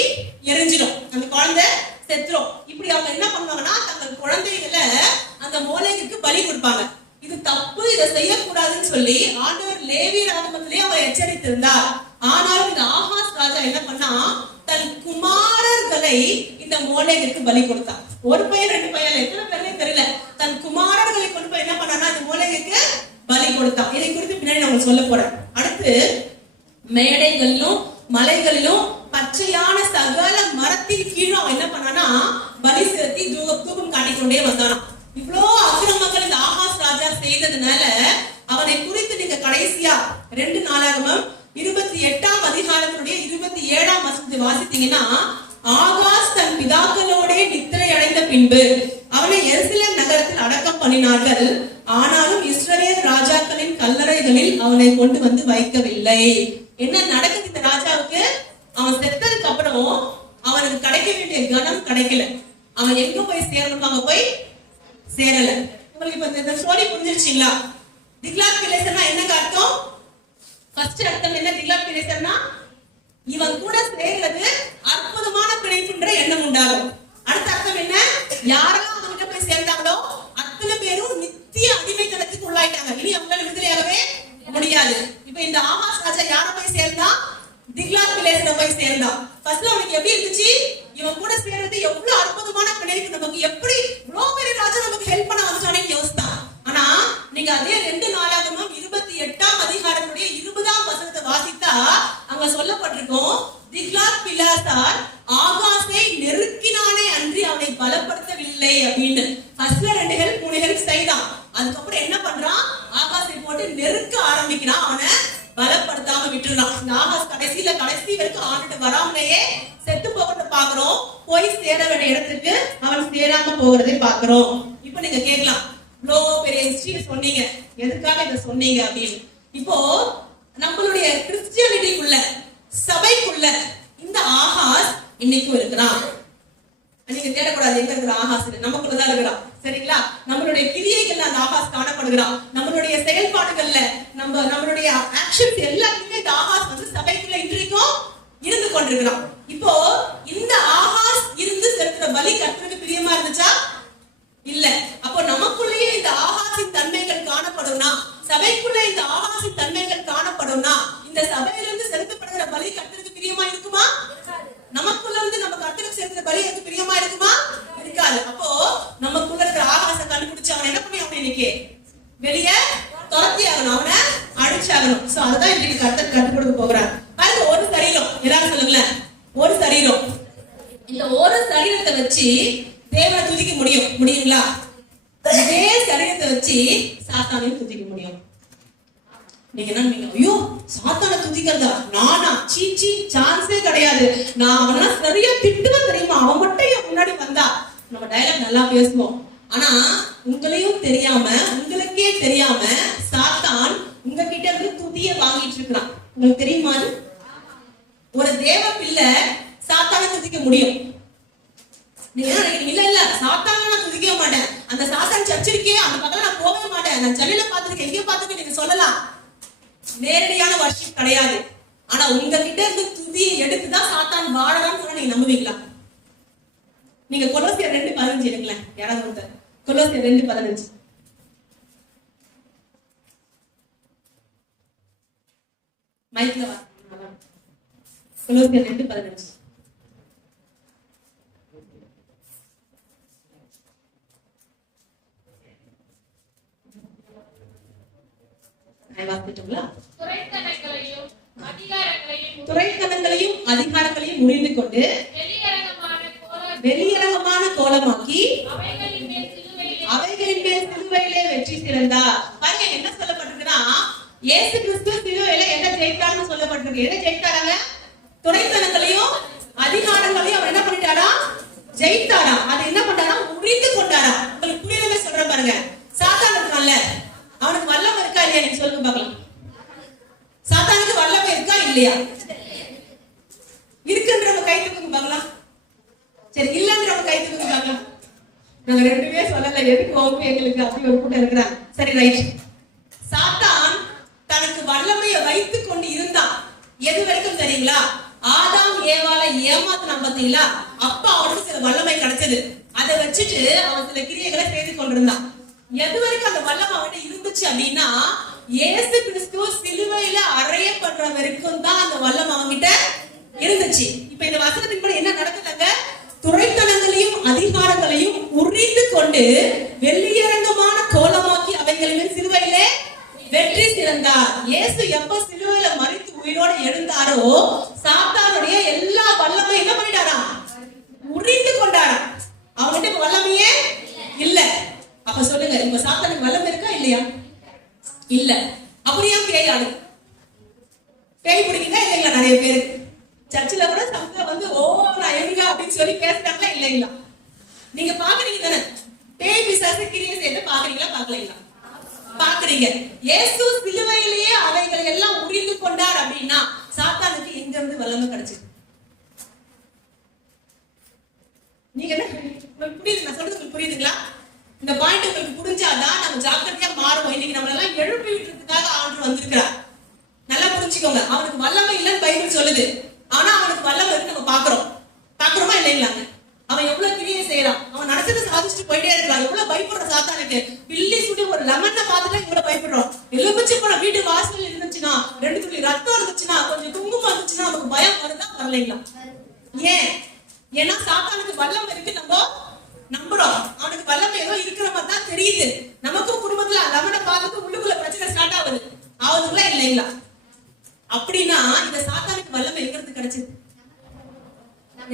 எரிஞ்சிடும், அந்த குழந்தை செத்துரும். இப்படி அவங்க என்ன பண்ணுவாங்கன்னா தங்கள் குழந்தைகளை அந்த மூளைக்கு பலி கொடுப்பாங்க. இது தப்பு, இதை செய்யக்கூடாதுன்னு சொல்லி ஆண்டவர் லேவி ராகமத்திலே அவர் எச்சரித்திருந்தார். ஆனாலும் இந்த ஆகாஸ் ராஜா என்ன பண்ணா, தன் குமாரர்களை இந்த மோளேகுக்கு பலி கொடுத்தான். ஒரு பையன் ரெண்டு பையன் எத்தனை பேருமே தெரியல, தன் குமாரர்களை கொண்டு போய் என்ன பண்ணானா இந்த மோளேகுக்கு பலி கொடுத்தான். இதை குறித்து பின்னாடி நான் சொல்ல போறேன். அடுத்து மேடைகளிலும் மலைகளிலும் பச்சையான சகல மரத்தின் கீழும் அவன் என்ன பண்ணானா பலி செலுத்தி தூபம் காட்டிக்கொண்டே வந்தானாம். இவ்வளோ அக்கிரமங்கள் இந்த ஆகாஸ் ராஜா செய்ததுனால அவனை குறித்து நீங்க கடைசியா 2 நாளாகமம் 28ஆம் அதிகாரத்தினுடைய 27ஆம் வசனத்தை வாசித்தீங்கன்னா, ஆகாஸ் தன் பிதாக்களோட நித்திரை அடைந்த பின்பு அவனை எருசலேம் நகரத்தில் அடக்கம் பண்ணினார்கள். ஆனாலும் இஸ்ரவேல் ராஜாக்களின் கல்லறைகளில் அவனை கொண்டு வந்து வைக்கவில்லை. என்ன நடக்குது இந்த ராஜாவுக்கு? அவன் செத்ததுக்கு அப்புறம் அவனுக்கு கிடைக்க வேண்டிய கனம் கிடைக்கல. அவன் எங்க போய் சேரணும், அங்க போய் சேரல. உங்களுக்கு இப்ப இந்த ஸ்டோரி புரிஞ்சிருச்சீங்களா? திக்லாத் பிலேசர்னா என்ன அர்த்தம்? ஃபர்ஸ்ட் அர்த்தம் என்ன? திக்லாத் பிலேசர்னா இவன் கூட சேர்றது அற்புதமான பிணைப்புன்ற எண்ணம் உண்டாகும். அடுத்த அர்த்தம் என்ன? யாரெல்லாம் அவன்கிட்ட போய் சேர்ந்தாங்களோ அத்தனை பேரும் நித்திய அடிமைத்தனத்துக்கு உள்ளாயிட்டாங்க. இனி அவங்களால விடுதலையாகவே முடியாது. இப்ப இந்த ஆகாஸ் ராஜா யார போய் சேர்ந்தா? திக்லாத் பிலேசரை போய் சேர்ந்தான். ஃபர்ஸ்ட்ல அவனுக்கு எப்படி இருந்துச்சு? இவன் கூட சேர்றது எவ்வளவு அற்புதமான பிணைப்பு, நமக்கு எப்படி இவ்வளவு பெரிய ராஜா நமக்கு ஹெல்ப் பண்ண வந்துட்டானே யோசித்தான். ஆனா நீங்க அதே 2 நாளாகமம் 28ஆம் அதிகாரத்துடைய 20ஆம் வசனத்தை வாசித்தா அங்க சொல்லப்பட்டிருக்கும், திக்லாத் பிலேசர் ஆகாசை நெருக்கினானே அன்றி அவனை பலப்படுத்தவில்லை அப்படின்னு. ஃபர்ஸ்ட்ல 2 ஹெல்ப் 3 ஹெல்ப் செய்தான். அதுக்கப்புறம் என்ன பண்றான்? ஆகாசை போட்டு நெருக்க ஆரம்பிக்கிறான், அவனை பலப்படுத்தாம விட்டுறான். இந்த ஆகாஸ் கடைசி வரைக்கும் ஆண்டுட்டு வராமலேயே செத்து போகிறத பாக்குறோம். போய் சேர வேண்டிய இடத்துக்கு அவன் சேராம போகிறதை பாக்குறோம். இப்ப நீங்க கேட்கலாம், இவ்வளோ பெரிய ஹிஸ்டரி சொன்னீங்க, எதுக்காக இதை சொன்னீங்க அப்படின்னு. இப்போ நம்மளுடைய கிறிஸ்டியானிட்டிக்குள்ள சபைக்குள்ள இந்த ஆகாஸ் இன்னைக்கும் இருக்கிறான். நீங்க தேடக்கூடாது எங்க இருக்கிற ஆகாஸ், நமக்குள்ளதான் இருக்கிறான். சரிங்களா? நம்மளுடைய கிரியைகள்ல அந்த ஆகாஸ் காணப்படுகிறான். நம்மளுடைய செயல்பாடுகள்ல நம்மளுடைய ஆக்ஷன்ஸ் எல்லாத்தையுமே இந்த ஆகாஸ் வந்து சபைக்குள்ள இன்றைக்கும் இருந்து கொண்டிருக்கிறான். இப்போ இந்த ஆகாஸ் இருந்து செலுத்துற பலி கர்த்தருக்கு பிரியமா இருந்துச்சா? இல்ல. அப்போ நமக்குள்ளேயே இந்த ஆகாசின் தன்மைகள் காணப்படும்னா, சபைக்குள்ள இந்த ஆகாசின் தன்மைகள் காணப்படும்னா, இந்த சபையிலிருந்து செலுத்தப்படுகிற பலி கர்த்தருக்கு பிரியமா இருக்குமா? நமக்குள்ள இருந்து நம்ம கர்த்தருக்கு செலுத்துற பலி எனக்கு பிரியமா இருக்குமா? இருக்காது. அப்போ நமக்குள்ள இருக்கிற ஆகாச கண்டுபிடிச்சு அவன் என்ன பண்ணி அவனை இன்னைக்கு வெளியே துரத்தி ஆகணும், அவனை அடிச்சாகணும். சோ அதுதான் இன்னைக்கு கர்த்தர் கற்றுக் கொடுக்க போகிறார். பாருங்க, ஒரு சரீரம், எல்லாரும் சொல்லுங்களேன், ஒரு சரீரம். இந்த ஒரு சரீரத்தை வச்சு தேவனை துதிக்க முடியுங்களா? இதே சரீரத்தை வச்சு சாத்தானையும் துதிக்க முடியும். நீங்க என்ன, ஐயோ சாத்தானை துதிக்கிறதா? நானா? சீச்சி, சான்ஸே கிடையாது. நான் அவனா சரியா திட்டுவேன் தெரியுமா? அவன் மட்டும் என் முன்னாடி வந்தா நம்ம டயலாக் நல்லா பேசுவோம். ஆனா உங்களையும் தெரியாம, உங்களுக்கே தெரியாம சாத்தான் உங்ககிட்ட இருந்து துதிய வாங்கிட்டு இருக்கிறான். உங்களுக்கு தெரியுமா? ஒரு தேவ பிள்ளை சாத்தானை துதிக்க முடியும். நீங்க என்ன நினைக்கிறீங்க? இல்ல சாத்தானை நான் துதிக்கவே மாட்டேன், அந்த சாத்தான் சர்ச்சிருக்கே அந்த பக்கம் நான் போகவே மாட்டேன், நான் ஜன்னல பாத்துருக்கேன், எங்கேயோ பாத்துருக்கேன், நீங்க சொல்லலாம். நேரடியான வர்ஷிப் கிடையாது. ஆனா உங்ககிட்ட இருந்து துதியை எடுத்துதான் சாத்தான் வாழறான்னு சொன்னா நீங்க நம்புவீங்களா? நீங்க கொலோசியர் 2:15 எடுங்களேன். யாராவது ஒருத்தர் கொலோசியர் 2:15 மைக்ல வாசிங்க. கொலோசியர் 2:15 துரைத்தனங்களையும் அதிகாரங்களையும் முறிந்து கொண்டு வெளியரங்கமான கோலமாக்கி அவைகளின் மேல் சிலுவையிலே வெற்றி சிறந்தார். பாருங்க என்ன சொல்லப்பட்டிருக்குன்னா, இயேசு கிறிஸ்து சிலுவையில என்ன ஜெயித்தார்னு சொல்லப்பட்டிருக்கு. எதை ஜெயித்தாராங்க? துரைத்தனங்களையும் அதிகாரங்களையும் அவர் என்ன பண்ணிட்டாரா? ஜெயித்தாரா. அது என்ன பண்ணாரா? முறிந்து கொண்டாரா. உங்களுக்கு புரியவே சொல்ற பாருங்க. சாத்தான் இருக்கான்ல, அவனுக்கு வல்லமை இருக்கா இல்லையா? இல்லையா? நீங்க சொல்லுங்க பார்க்கலாம். சாத்தானுக்கு வல்லமை இருக்கா இல்லையா? இருக்குன்றவங்க கை தூக்குங்க பார்க்கலாம். சரி, இல்லன்றவங்க கை தூக்குங்க பார்க்கலாம். நாங்க ரெண்டுமே சொல்லல, எதுக்கு வகுப்பு எங்களுக்கு அப்படி ஒரு கூட்டம் இருக்கிறாங்க. சரி, ரைட். சாத்தான் தனக்கு வல்லமையை வைத்துக் கொண்டு இருந்தான். எது வரைக்கும் தெரியுங்களா? ஆதாம் ஏவாளை ஏமாத்தினான் பாத்தீங்களா? அப்ப அவனுக்கு சில வல்லமை கிடைச்சது. அதை வச்சுட்டு அவன் சில கிரியைகளை செய்து கொண்டிருந்தான். எது வரைக்கும் அந்த வல்லமை அவன்கிட்ட இருந்துச்சு அப்படின்னா, இயேசு கிறிஸ்து சிலுவையில அறையப்படுற வரைக்கும் தான் அந்த வல்லமை அவன்கிட்ட இருந்துச்சு. இப்ப இந்த வசனத்தின் படி என்ன நடக்குதுங்க? துரைத்தனங்களையும் அதிகாரங்களையும் உரிந்து கொண்டு வெள்ளியரங்கமான கோலமாக்கி அவைகளின் சிலுவையிலே வெற்றி சிறந்தார். இயேசு எப்ப சிலுவையில மரித்து உயிரோடு எழுந்தாரோ, சாத்தானுடைய எல்லா வல்லமையும் என்ன பண்ணிட்டாராம்? உரிந்து கொண்டாராம். அவன்கிட்ட வல்லமையே இல்ல. அப்ப சொல்லுங்க, இப்ப சாத்தானுக்கு வல்லமை இருக்கா இல்லையா? இல்ல. அப்படியே பேய் ஆடு, பேய் பிடிக்குதா இல்லைங்களா? நிறைய பேரு சர்ச்சில் கூட சமத்துல வந்து ஓ நான் எங்க அப்படின்னு சொல்லி பேசுறாங்களா இல்லைங்களா? நீங்க பாக்குறீங்க தானே? பேய் பிசாசு கிரியை செய்து பாக்குறீங்களா பாக்கலீங்களா? பாக்குறீங்க. இயேசு சிலுவையிலேயே அவைகளை எல்லாம் உரிந்து கொண்டார் அப்படின்னா சாத்தானுக்கு எங்க இருந்து வல்லமை கிடைச்சது? நீங்க என்ன புரியுது? நான் சொல்றது உங்களுக்கு புரியுதுங்களா? இந்த பாயிண்ட் உங்களுக்கு புரிஞ்சாதான் நம்ம ஜாக்கிரதையா மாறுவோம். இன்னைக்கு நம்மள எல்லாம் எழுப்பி விட்டுறதுக்காக ஆண்டவர் வந்திருக்கிறார். நல்லா புரிஞ்சுக்கோங்க. அவனுக்கு வல்லமை இல்லைன்னு பைபிள் சொல்லுது. ஆனா அவனுக்கு வல்லமை இருக்கு. நம்ம பாக்குறோமா இல்லைங்களாங்க? அவன் எவ்வளவு கிரியை செய்யறான், அவன் நடச்சதை சாதிச்சுட்டு போயிட்டே இருக்கான். எவ்வளவு பயப்படுற சாத்தானுக்கு! பில்லி சுடி ஒரு லெமனை பார்த்துட்டு இவ்வளவு பயப்படுறோம். எலுமிச்சை பழம் வீட்டு வாசல் இருந்துச்சுன்னா, 2 துளி ரத்தம் இருந்துச்சுன்னா, கொஞ்சம் குங்குமம் இருந்துச்சுன்னா நமக்கு பயம் வருதா வரலைங்களா? ஏன்? ஏன்னா சாத்தானுக்கு வல்லமை இருக்கு. நம்ம நம்புறோம். அவனுக்கு வல்லமை ஏதோ இருக்கிற மாதிரி தான் தெரியுது. நமக்கும் குடும்பத்துல லெமனை பார்த்துட்டு உள்ளுக்குள்ள பிரச்சனை ஸ்டார்ட் ஆகுதுங்களா இல்லைங்களா? அப்படின்னா இந்த சாத்தானுக்கு வல்லமை எங்கிறது கிடைச்சது?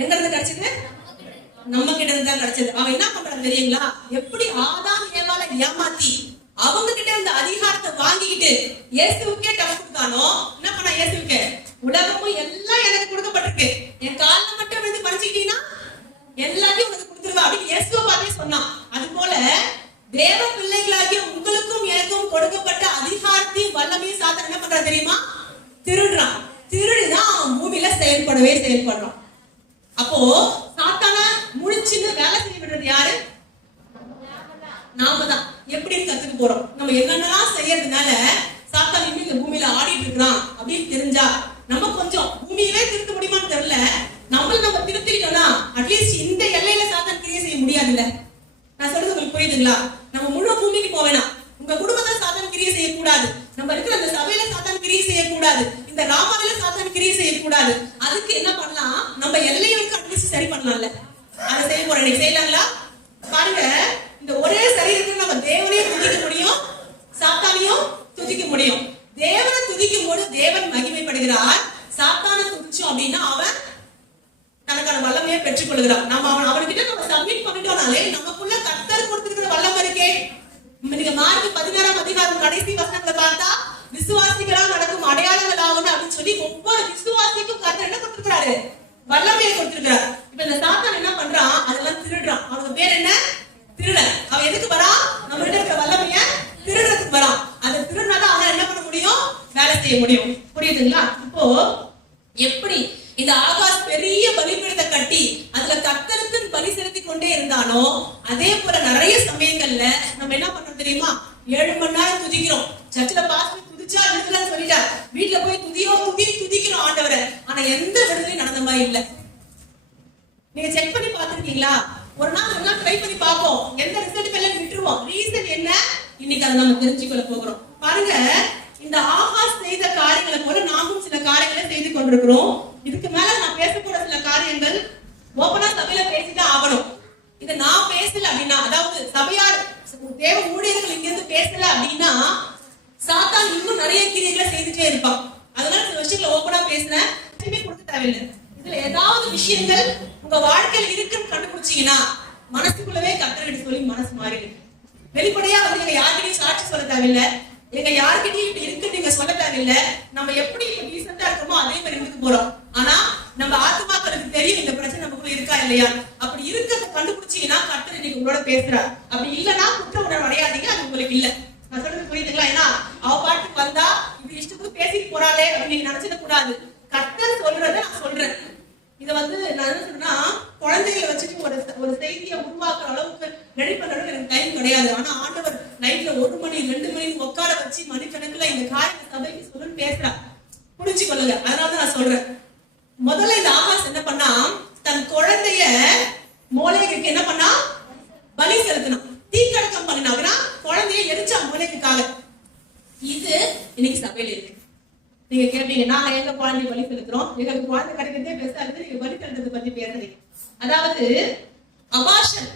எங்கிறது கிடைச்சது? நம்ம கிட்ட இருந்து தான் கிடைச்சது. அவன் என்ன பண்றான் தெரியுங்களா? எப்படி ஆதாம் ஏவாளை ஏமாத்தி அவங்க கிட்ட இருந்த அதிகாரத்தை வாங்கிக்கிட்டு இயேசுவுக்கே டஃப் கொடுத்தானோ, என்ன பண்ணா இயேசுவுக்கு? உலகமும் எல்லாம் எனக்கு கொடுக்கப்பட்டிருக்கு, என் கால்ல மட்டும் விழுந்து பறிச்சுக்கிட்டீங்கன்னா எல்லாத்தையும் உனக்கு கொடுத்துருவா அப்படின்னு இயேசுவை பார்த்தே சொன்னான். அது போல தேவ பிள்ளைகளாகிய உங்களுக்கும் எனக்கும் கொடுக்கப்பட்ட அதிகாரத்தையும் வல்லமையும் சாத்தான் என்ன பண்றா தெரியுமா? திருடுறான். திருடிதான் பூமியில செயல்படுறான். அப்போ சாத்தான முடிச்சுன்னு வேலை செய்ய விடுறது யாரு? நாம தான். எப்படின்னு கத்துக்க போறோம். நம்ம என்னென்னலாம் செய்யறதுனால சாத்தான் இன்னும் இந்த பூமியில ஆடிட்டு இருக்கிறான் அப்படின்னு தெரிஞ்சா நம்ம கொஞ்சம் பூமியவே திருத்த முடியுமான்னு தெரியல. நம்ம திருத்திட்டோம்னா அட்லீஸ்ட் இந்த எல்லையில சாத்தான் கிரியை செய்ய முடியாதுல்ல. நான் சொல்றது உங்களுக்கு புரியுதுங்களா? நம்ம முழு பூமிக்கு போவேனா, உங்க குடும்பத்தை சாத்தான் கிரியை செய்யக்கூடாது, நம்ம இருக்கிற அந்த சபையில சாத்தான் கிரியை செய்யக்கூடாது, இந்த ராமாவில சாத்தான் கிரியை செய்யக்கூடாது. அதுக்கு என்ன பண்ணலாம்? நம்ம எல்லையை வந்து அட்லீஸ்ட் சரி பண்ணலாம்ல. அதை செய்ய போறோம். இன்னைக்கு செய்யலாங்களா? பாருங்க, இந்த ஒரே சரீரத்துல நம்ம தேவனையும் துதிக்க முடியும், சாத்தானையும் துதிக்க முடியும். தேவனை துதிக்கும் போது தேவன் மகிமைப்படுகிறார். சாத்தானை துதிச்சோம் அப்படின்னா அவன் தனக்கான வல்லமையை பெற்றுக் கொள்கிறான். நம்ம அவன்கிட்ட நம்ம சப்மிட் பண்ணிட்டோம்னாலே நமக்குள்ள கர்த்தர் கொடுத்திருக்கிற வல்லமை இருக்கே. நீங்க மார்க் 16ஆம் அதிகாரம் கடைசி வசனங்களை பார்த்தா விசுவாசிகளால் நடக்கும் அடையாளங்கள் ஆகணும் அப்படின்னு சொல்லி ஒவ்வொரு விசுவாசிக்கும் கர்த்தர் என்ன கொடுத்திருக்கிறாரு? வல்லமையை கொடுத்திருக்கிறார். இப்ப இந்த சாத்தான் என்ன பண்றான்? அதெல்லாம் திருடுறான். அவனுக்கு பேர் என்ன? திருடன். அவன் எதுக்கு வரான்? நம்ம கிட்ட இருக்கிற வல்லமைய திருடுறதுக்கு வரான். அதை திருடினாதான் அவன் என்ன பண்ண முடியும்? வேலை செய்ய முடியும். புரியுதுங்களா? இப்போ எப்படி இந்த ஆகாஷ் பெரிய பலிபீடத்தை கட்டி அதுல கர்த்தருக்கு பலி செலுத்தி கொண்டே இருந்தானோ, அதே போல நிறைய சமயங்கள்ல நம்ம என்ன பண்றோம் தெரியுமா? 7 மணி நேரம் துதிக்கிறோம். சர்ச்சில் பாஸ்டர் துதிச்சா விடுதலைன்னு சொல்லிட்டார். வீட்டுல போய் துதிக்கிறோம் ஆண்டவரை. ஆனா எந்த விடுதலையும் நடந்த மாதிரி இல்ல. நீங்க செக் பண்ணி பாத்துருக்கீங்களா? ஒரு நாள் ட்ரை பண்ணி பார்ப்போம், எந்த ரிசல்ட் எல்லாம் விட்டுருவோம். ரீசன் என்ன? இன்னைக்கு அதை நம்ம தெரிஞ்சுக்கொள்ள போகிறோம். பாருங்க, இந்த ஆகாஷ் செய்த காரியங்களை போல நாமும் சில காரியங்களை செய்து கொண்டிருக்கிறோம். இதுக்கு மேல நான் பேச போற சில காரியங்கள் ஓபனா சபையில பேசிதான் ஆகணும். இதை நான் பேசல அப்படின்னா, அதாவது சபையார் தேவ ஊழியர்கள் இங்க இருந்து பேசல அப்படின்னா சாத்தான் இன்னும் நிறைய கிரியைகளை செய்துட்டே இருப்பான். அதனால சில விஷயங்களை ஓபனா பேசுறேன், கொடுக்க தேவையில்லை. இதுல ஏதாவது விஷயங்கள் உங்க வாழ்க்கையில இருக்குன்னு கண்டுபிடிச்சீங்கன்னா மனசுக்குள்ளவே கர்த்தர்கிட்ட சொல்லி மனசு மாறிடு. வெளிப்படையா வந்து நீங்க யார்கிட்டயும் சாட்சி சொல்ல தேவையில்லை, எங்க யார்கிட்டயும் இப்படி இருக்குன்னு நீங்க சொல்ல தேவையில்லை. நம்ம எப்படி டீசெண்டா இருக்கோமோ அதே மாதிரி இருந்துட்டு போறோம். ஆனா நம்ம ஆத்மாக்களுக்கு தெரியும் இந்த பிரச்சனை நமக்குள்ள இருக்கா இல்லையா. அப்படி இருக்கிறத கண்டுபிடிச்சீங்கன்னா கர்த்தர் இன்னைக்கு உங்களோட பேசுறார். அப்படி இல்லைன்னா குற்ற உணர்வு அடையாதீங்க, அது உங்களுக்கு இல்ல. நான் சொல்றது புரியுதுங்களா? ஏன்னா அவ பாட்டுக்கு வந்தா இது இஷ்டத்துக்கு பேசிட்டு போறாளே அப்படின்னு நீங்க நினைச்சிட கூடாது. கர்த்தர் சொல்றதை நான் சொல்றேன். இதை நான் என்ன சொல்றேன்னா, குழந்தைகளை வச்சுட்டு ஒரு செய்தியை உருவாக்குற அளவுக்கு ரெடி பண்ற அளவுக்கு எனக்கு டைம் கிடையாது. ஆனா ஆண்டவர் நைட்ல 1 மணி 2 மணி உட்கார வச்சு மணிக்கணக்குல இந்த காரியத்தை சபைக்கு சொல்லுன்னு பேசுறா. புரிஞ்சு கொள்ளுங்க. அதனாலதான் நான் சொல்றேன். முதல்ல இந்த ஆகாஷ் என்ன பண்ணா, தன் குழந்தைய மோலேகுக்கு என்ன பண்ணா, பலி செலுத்தினான், தீக்கடக்கம் பண்ணினா, குழந்தைய எரிச்சா மோலேகுக்காக. இது இன்னைக்கு சபையில இருக்கு. நீங்க கேட்பீங்க, நாங்க எங்க குழந்தைய பலி செலுத்துறோம், எங்களுக்கு குழந்தை கிடைக்கிறதே பெருசா இருக்கு, நீங்க பலி செலுத்துறதை பத்தி பேசுறீங்க. அதாவது அபாஷன்.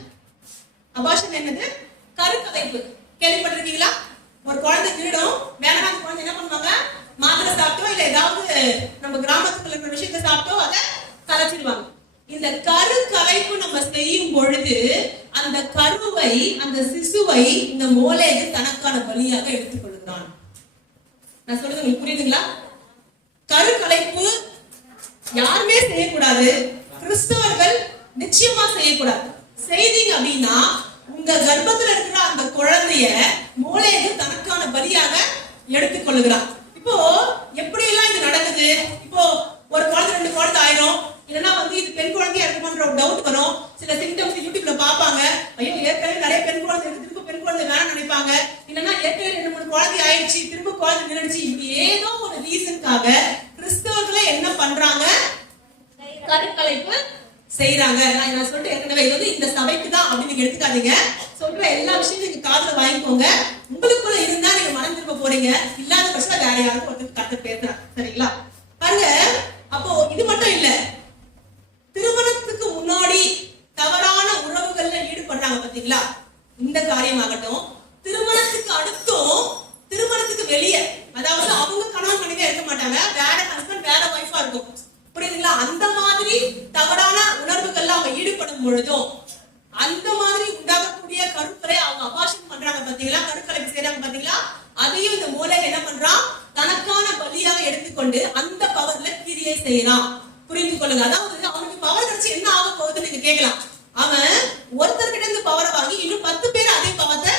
அபாஷன் என்னது? கருக்கலைப்பு. கேள்விப்பட்டிருக்கீங்களா? ஒரு குழந்தை திருடும், வேணா அந்த குழந்தை என்ன பண்ணுவாங்க, மாத்திரை சாப்பிட்டோ இல்ல ஏதாவது நம்ம கிராமத்துக்குள்ள இருக்கிற விஷயத்தை சாப்பிட்டோ அதை கலைச்சிடுவாங்க. இந்த கரு கலைப்பு நம்ம செய்யும் பொழுது அந்த கருவை, அந்த சிசுவை இந்த மோலேகு தனக்கான பலியாக எடுத்துக்கொள்கிறான். நான் சொல்றது உங்களுக்கு புரியுதுங்களா? கரு கலைப்பு யாருமே செய்யக்கூடாது, கிறிஸ்தவர்கள் நிச்சயமா செய்யக்கூடாது. செய்தீங்க அப்படின்னா உங்க கர்ப்பத்துல இருக்கிற அந்த குழந்தைய மோலேகு தனக்கான பலியாக எடுத்துக்கொள்கிறான். இப்போ எப்படி எல்லாம் இது நடக்குது? இப்போ ஒரு குழந்தை 2 குழந்தை ஆயிரும், இல்லைன்னா இது பெண் குழந்தையா இருக்குமான்ற ஒரு டவுட் வரும். சில சிம்டம்ஸ் யூடியூப்ல பாப்பாங்க, ஐயோ ஏற்கனவே நிறைய பெண் குழந்தை இருக்கு, திரும்ப பெண் குழந்தை வேணாம்னு நினைப்பாங்க. இல்லைன்னா ஏற்கனவே 2-3 குழந்தை ஆயிடுச்சு, திரும்ப குழந்தை நின்றுச்சு. இப்படி ஏதோ ஒரு ரீசனுக்காக கிறிஸ்தவர்களே என்ன பண்றாங்க, கருக்கலைப்பு செய்யறாங்க. நான் சொல்லிட்டு ஏற்கனவே இது இந்த சபைக்கு தான் அப்படின்னு நீங்க எடுத்துக்காதீங்க. சொல்ற எல்லா விஷயமும் நீங்க காதுல வாங்கிக்கோங்க. உங்களுக்குள்ள இருந்தா நீங்க மனம் திரும்ப போறீங்க, இல்லாத பட்சம் வேற யாருக்கும் ஒருத்தர் கருத்து பேசுறாங்க. சரிங்களா? பாருங்க, அப்போ இது மட்டும் இல்ல, திருமணத்துக்கு முன்னாடி தவறான உறவுகள்ல ஈடுபடுறாங்க பாத்தீங்களா, இந்த காரியமாகட்டும், திருமணத்துக்கு அடுத்தும் திருமணத்துக்கு வெளியே, அதாவது அவங்க கணவன் மனைவியா இருக்க மாட்டாங்க, வேற ஹஸ்பண்ட் வேற ஒய்ஃபா இருக்கும். புரியுதுங்களா? அந்த மாதிரி தவறான உணர்வுகள்ல அவங்க ஈடுபடும் பொழுதும் அந்த மாதிரி உண்டாகக்கூடிய கருக்களை அவங்க அபாஷன் பண்றாங்க பாத்தீங்களா, கருக்கலைப்பு செய்யறாங்க பாத்தீங்களா, அதையும் இந்த மோலேகு என்ன பண்றான், தனக்கான பலியாக எடுத்துக்கொண்டு அந்த பவர்ல கிரியை செய்யறான். புரிந்து கொள்ளுங்க. அதாவது அவனுக்கு பவர் கிடைச்சு என்ன ஆக போகுதுன்னு நீங்க கேட்கலாம். அவன் ஒருத்தர்கிட்ட இருந்து பவரை வாங்கி இன்னும் 10 பேர் அதே பவத்தை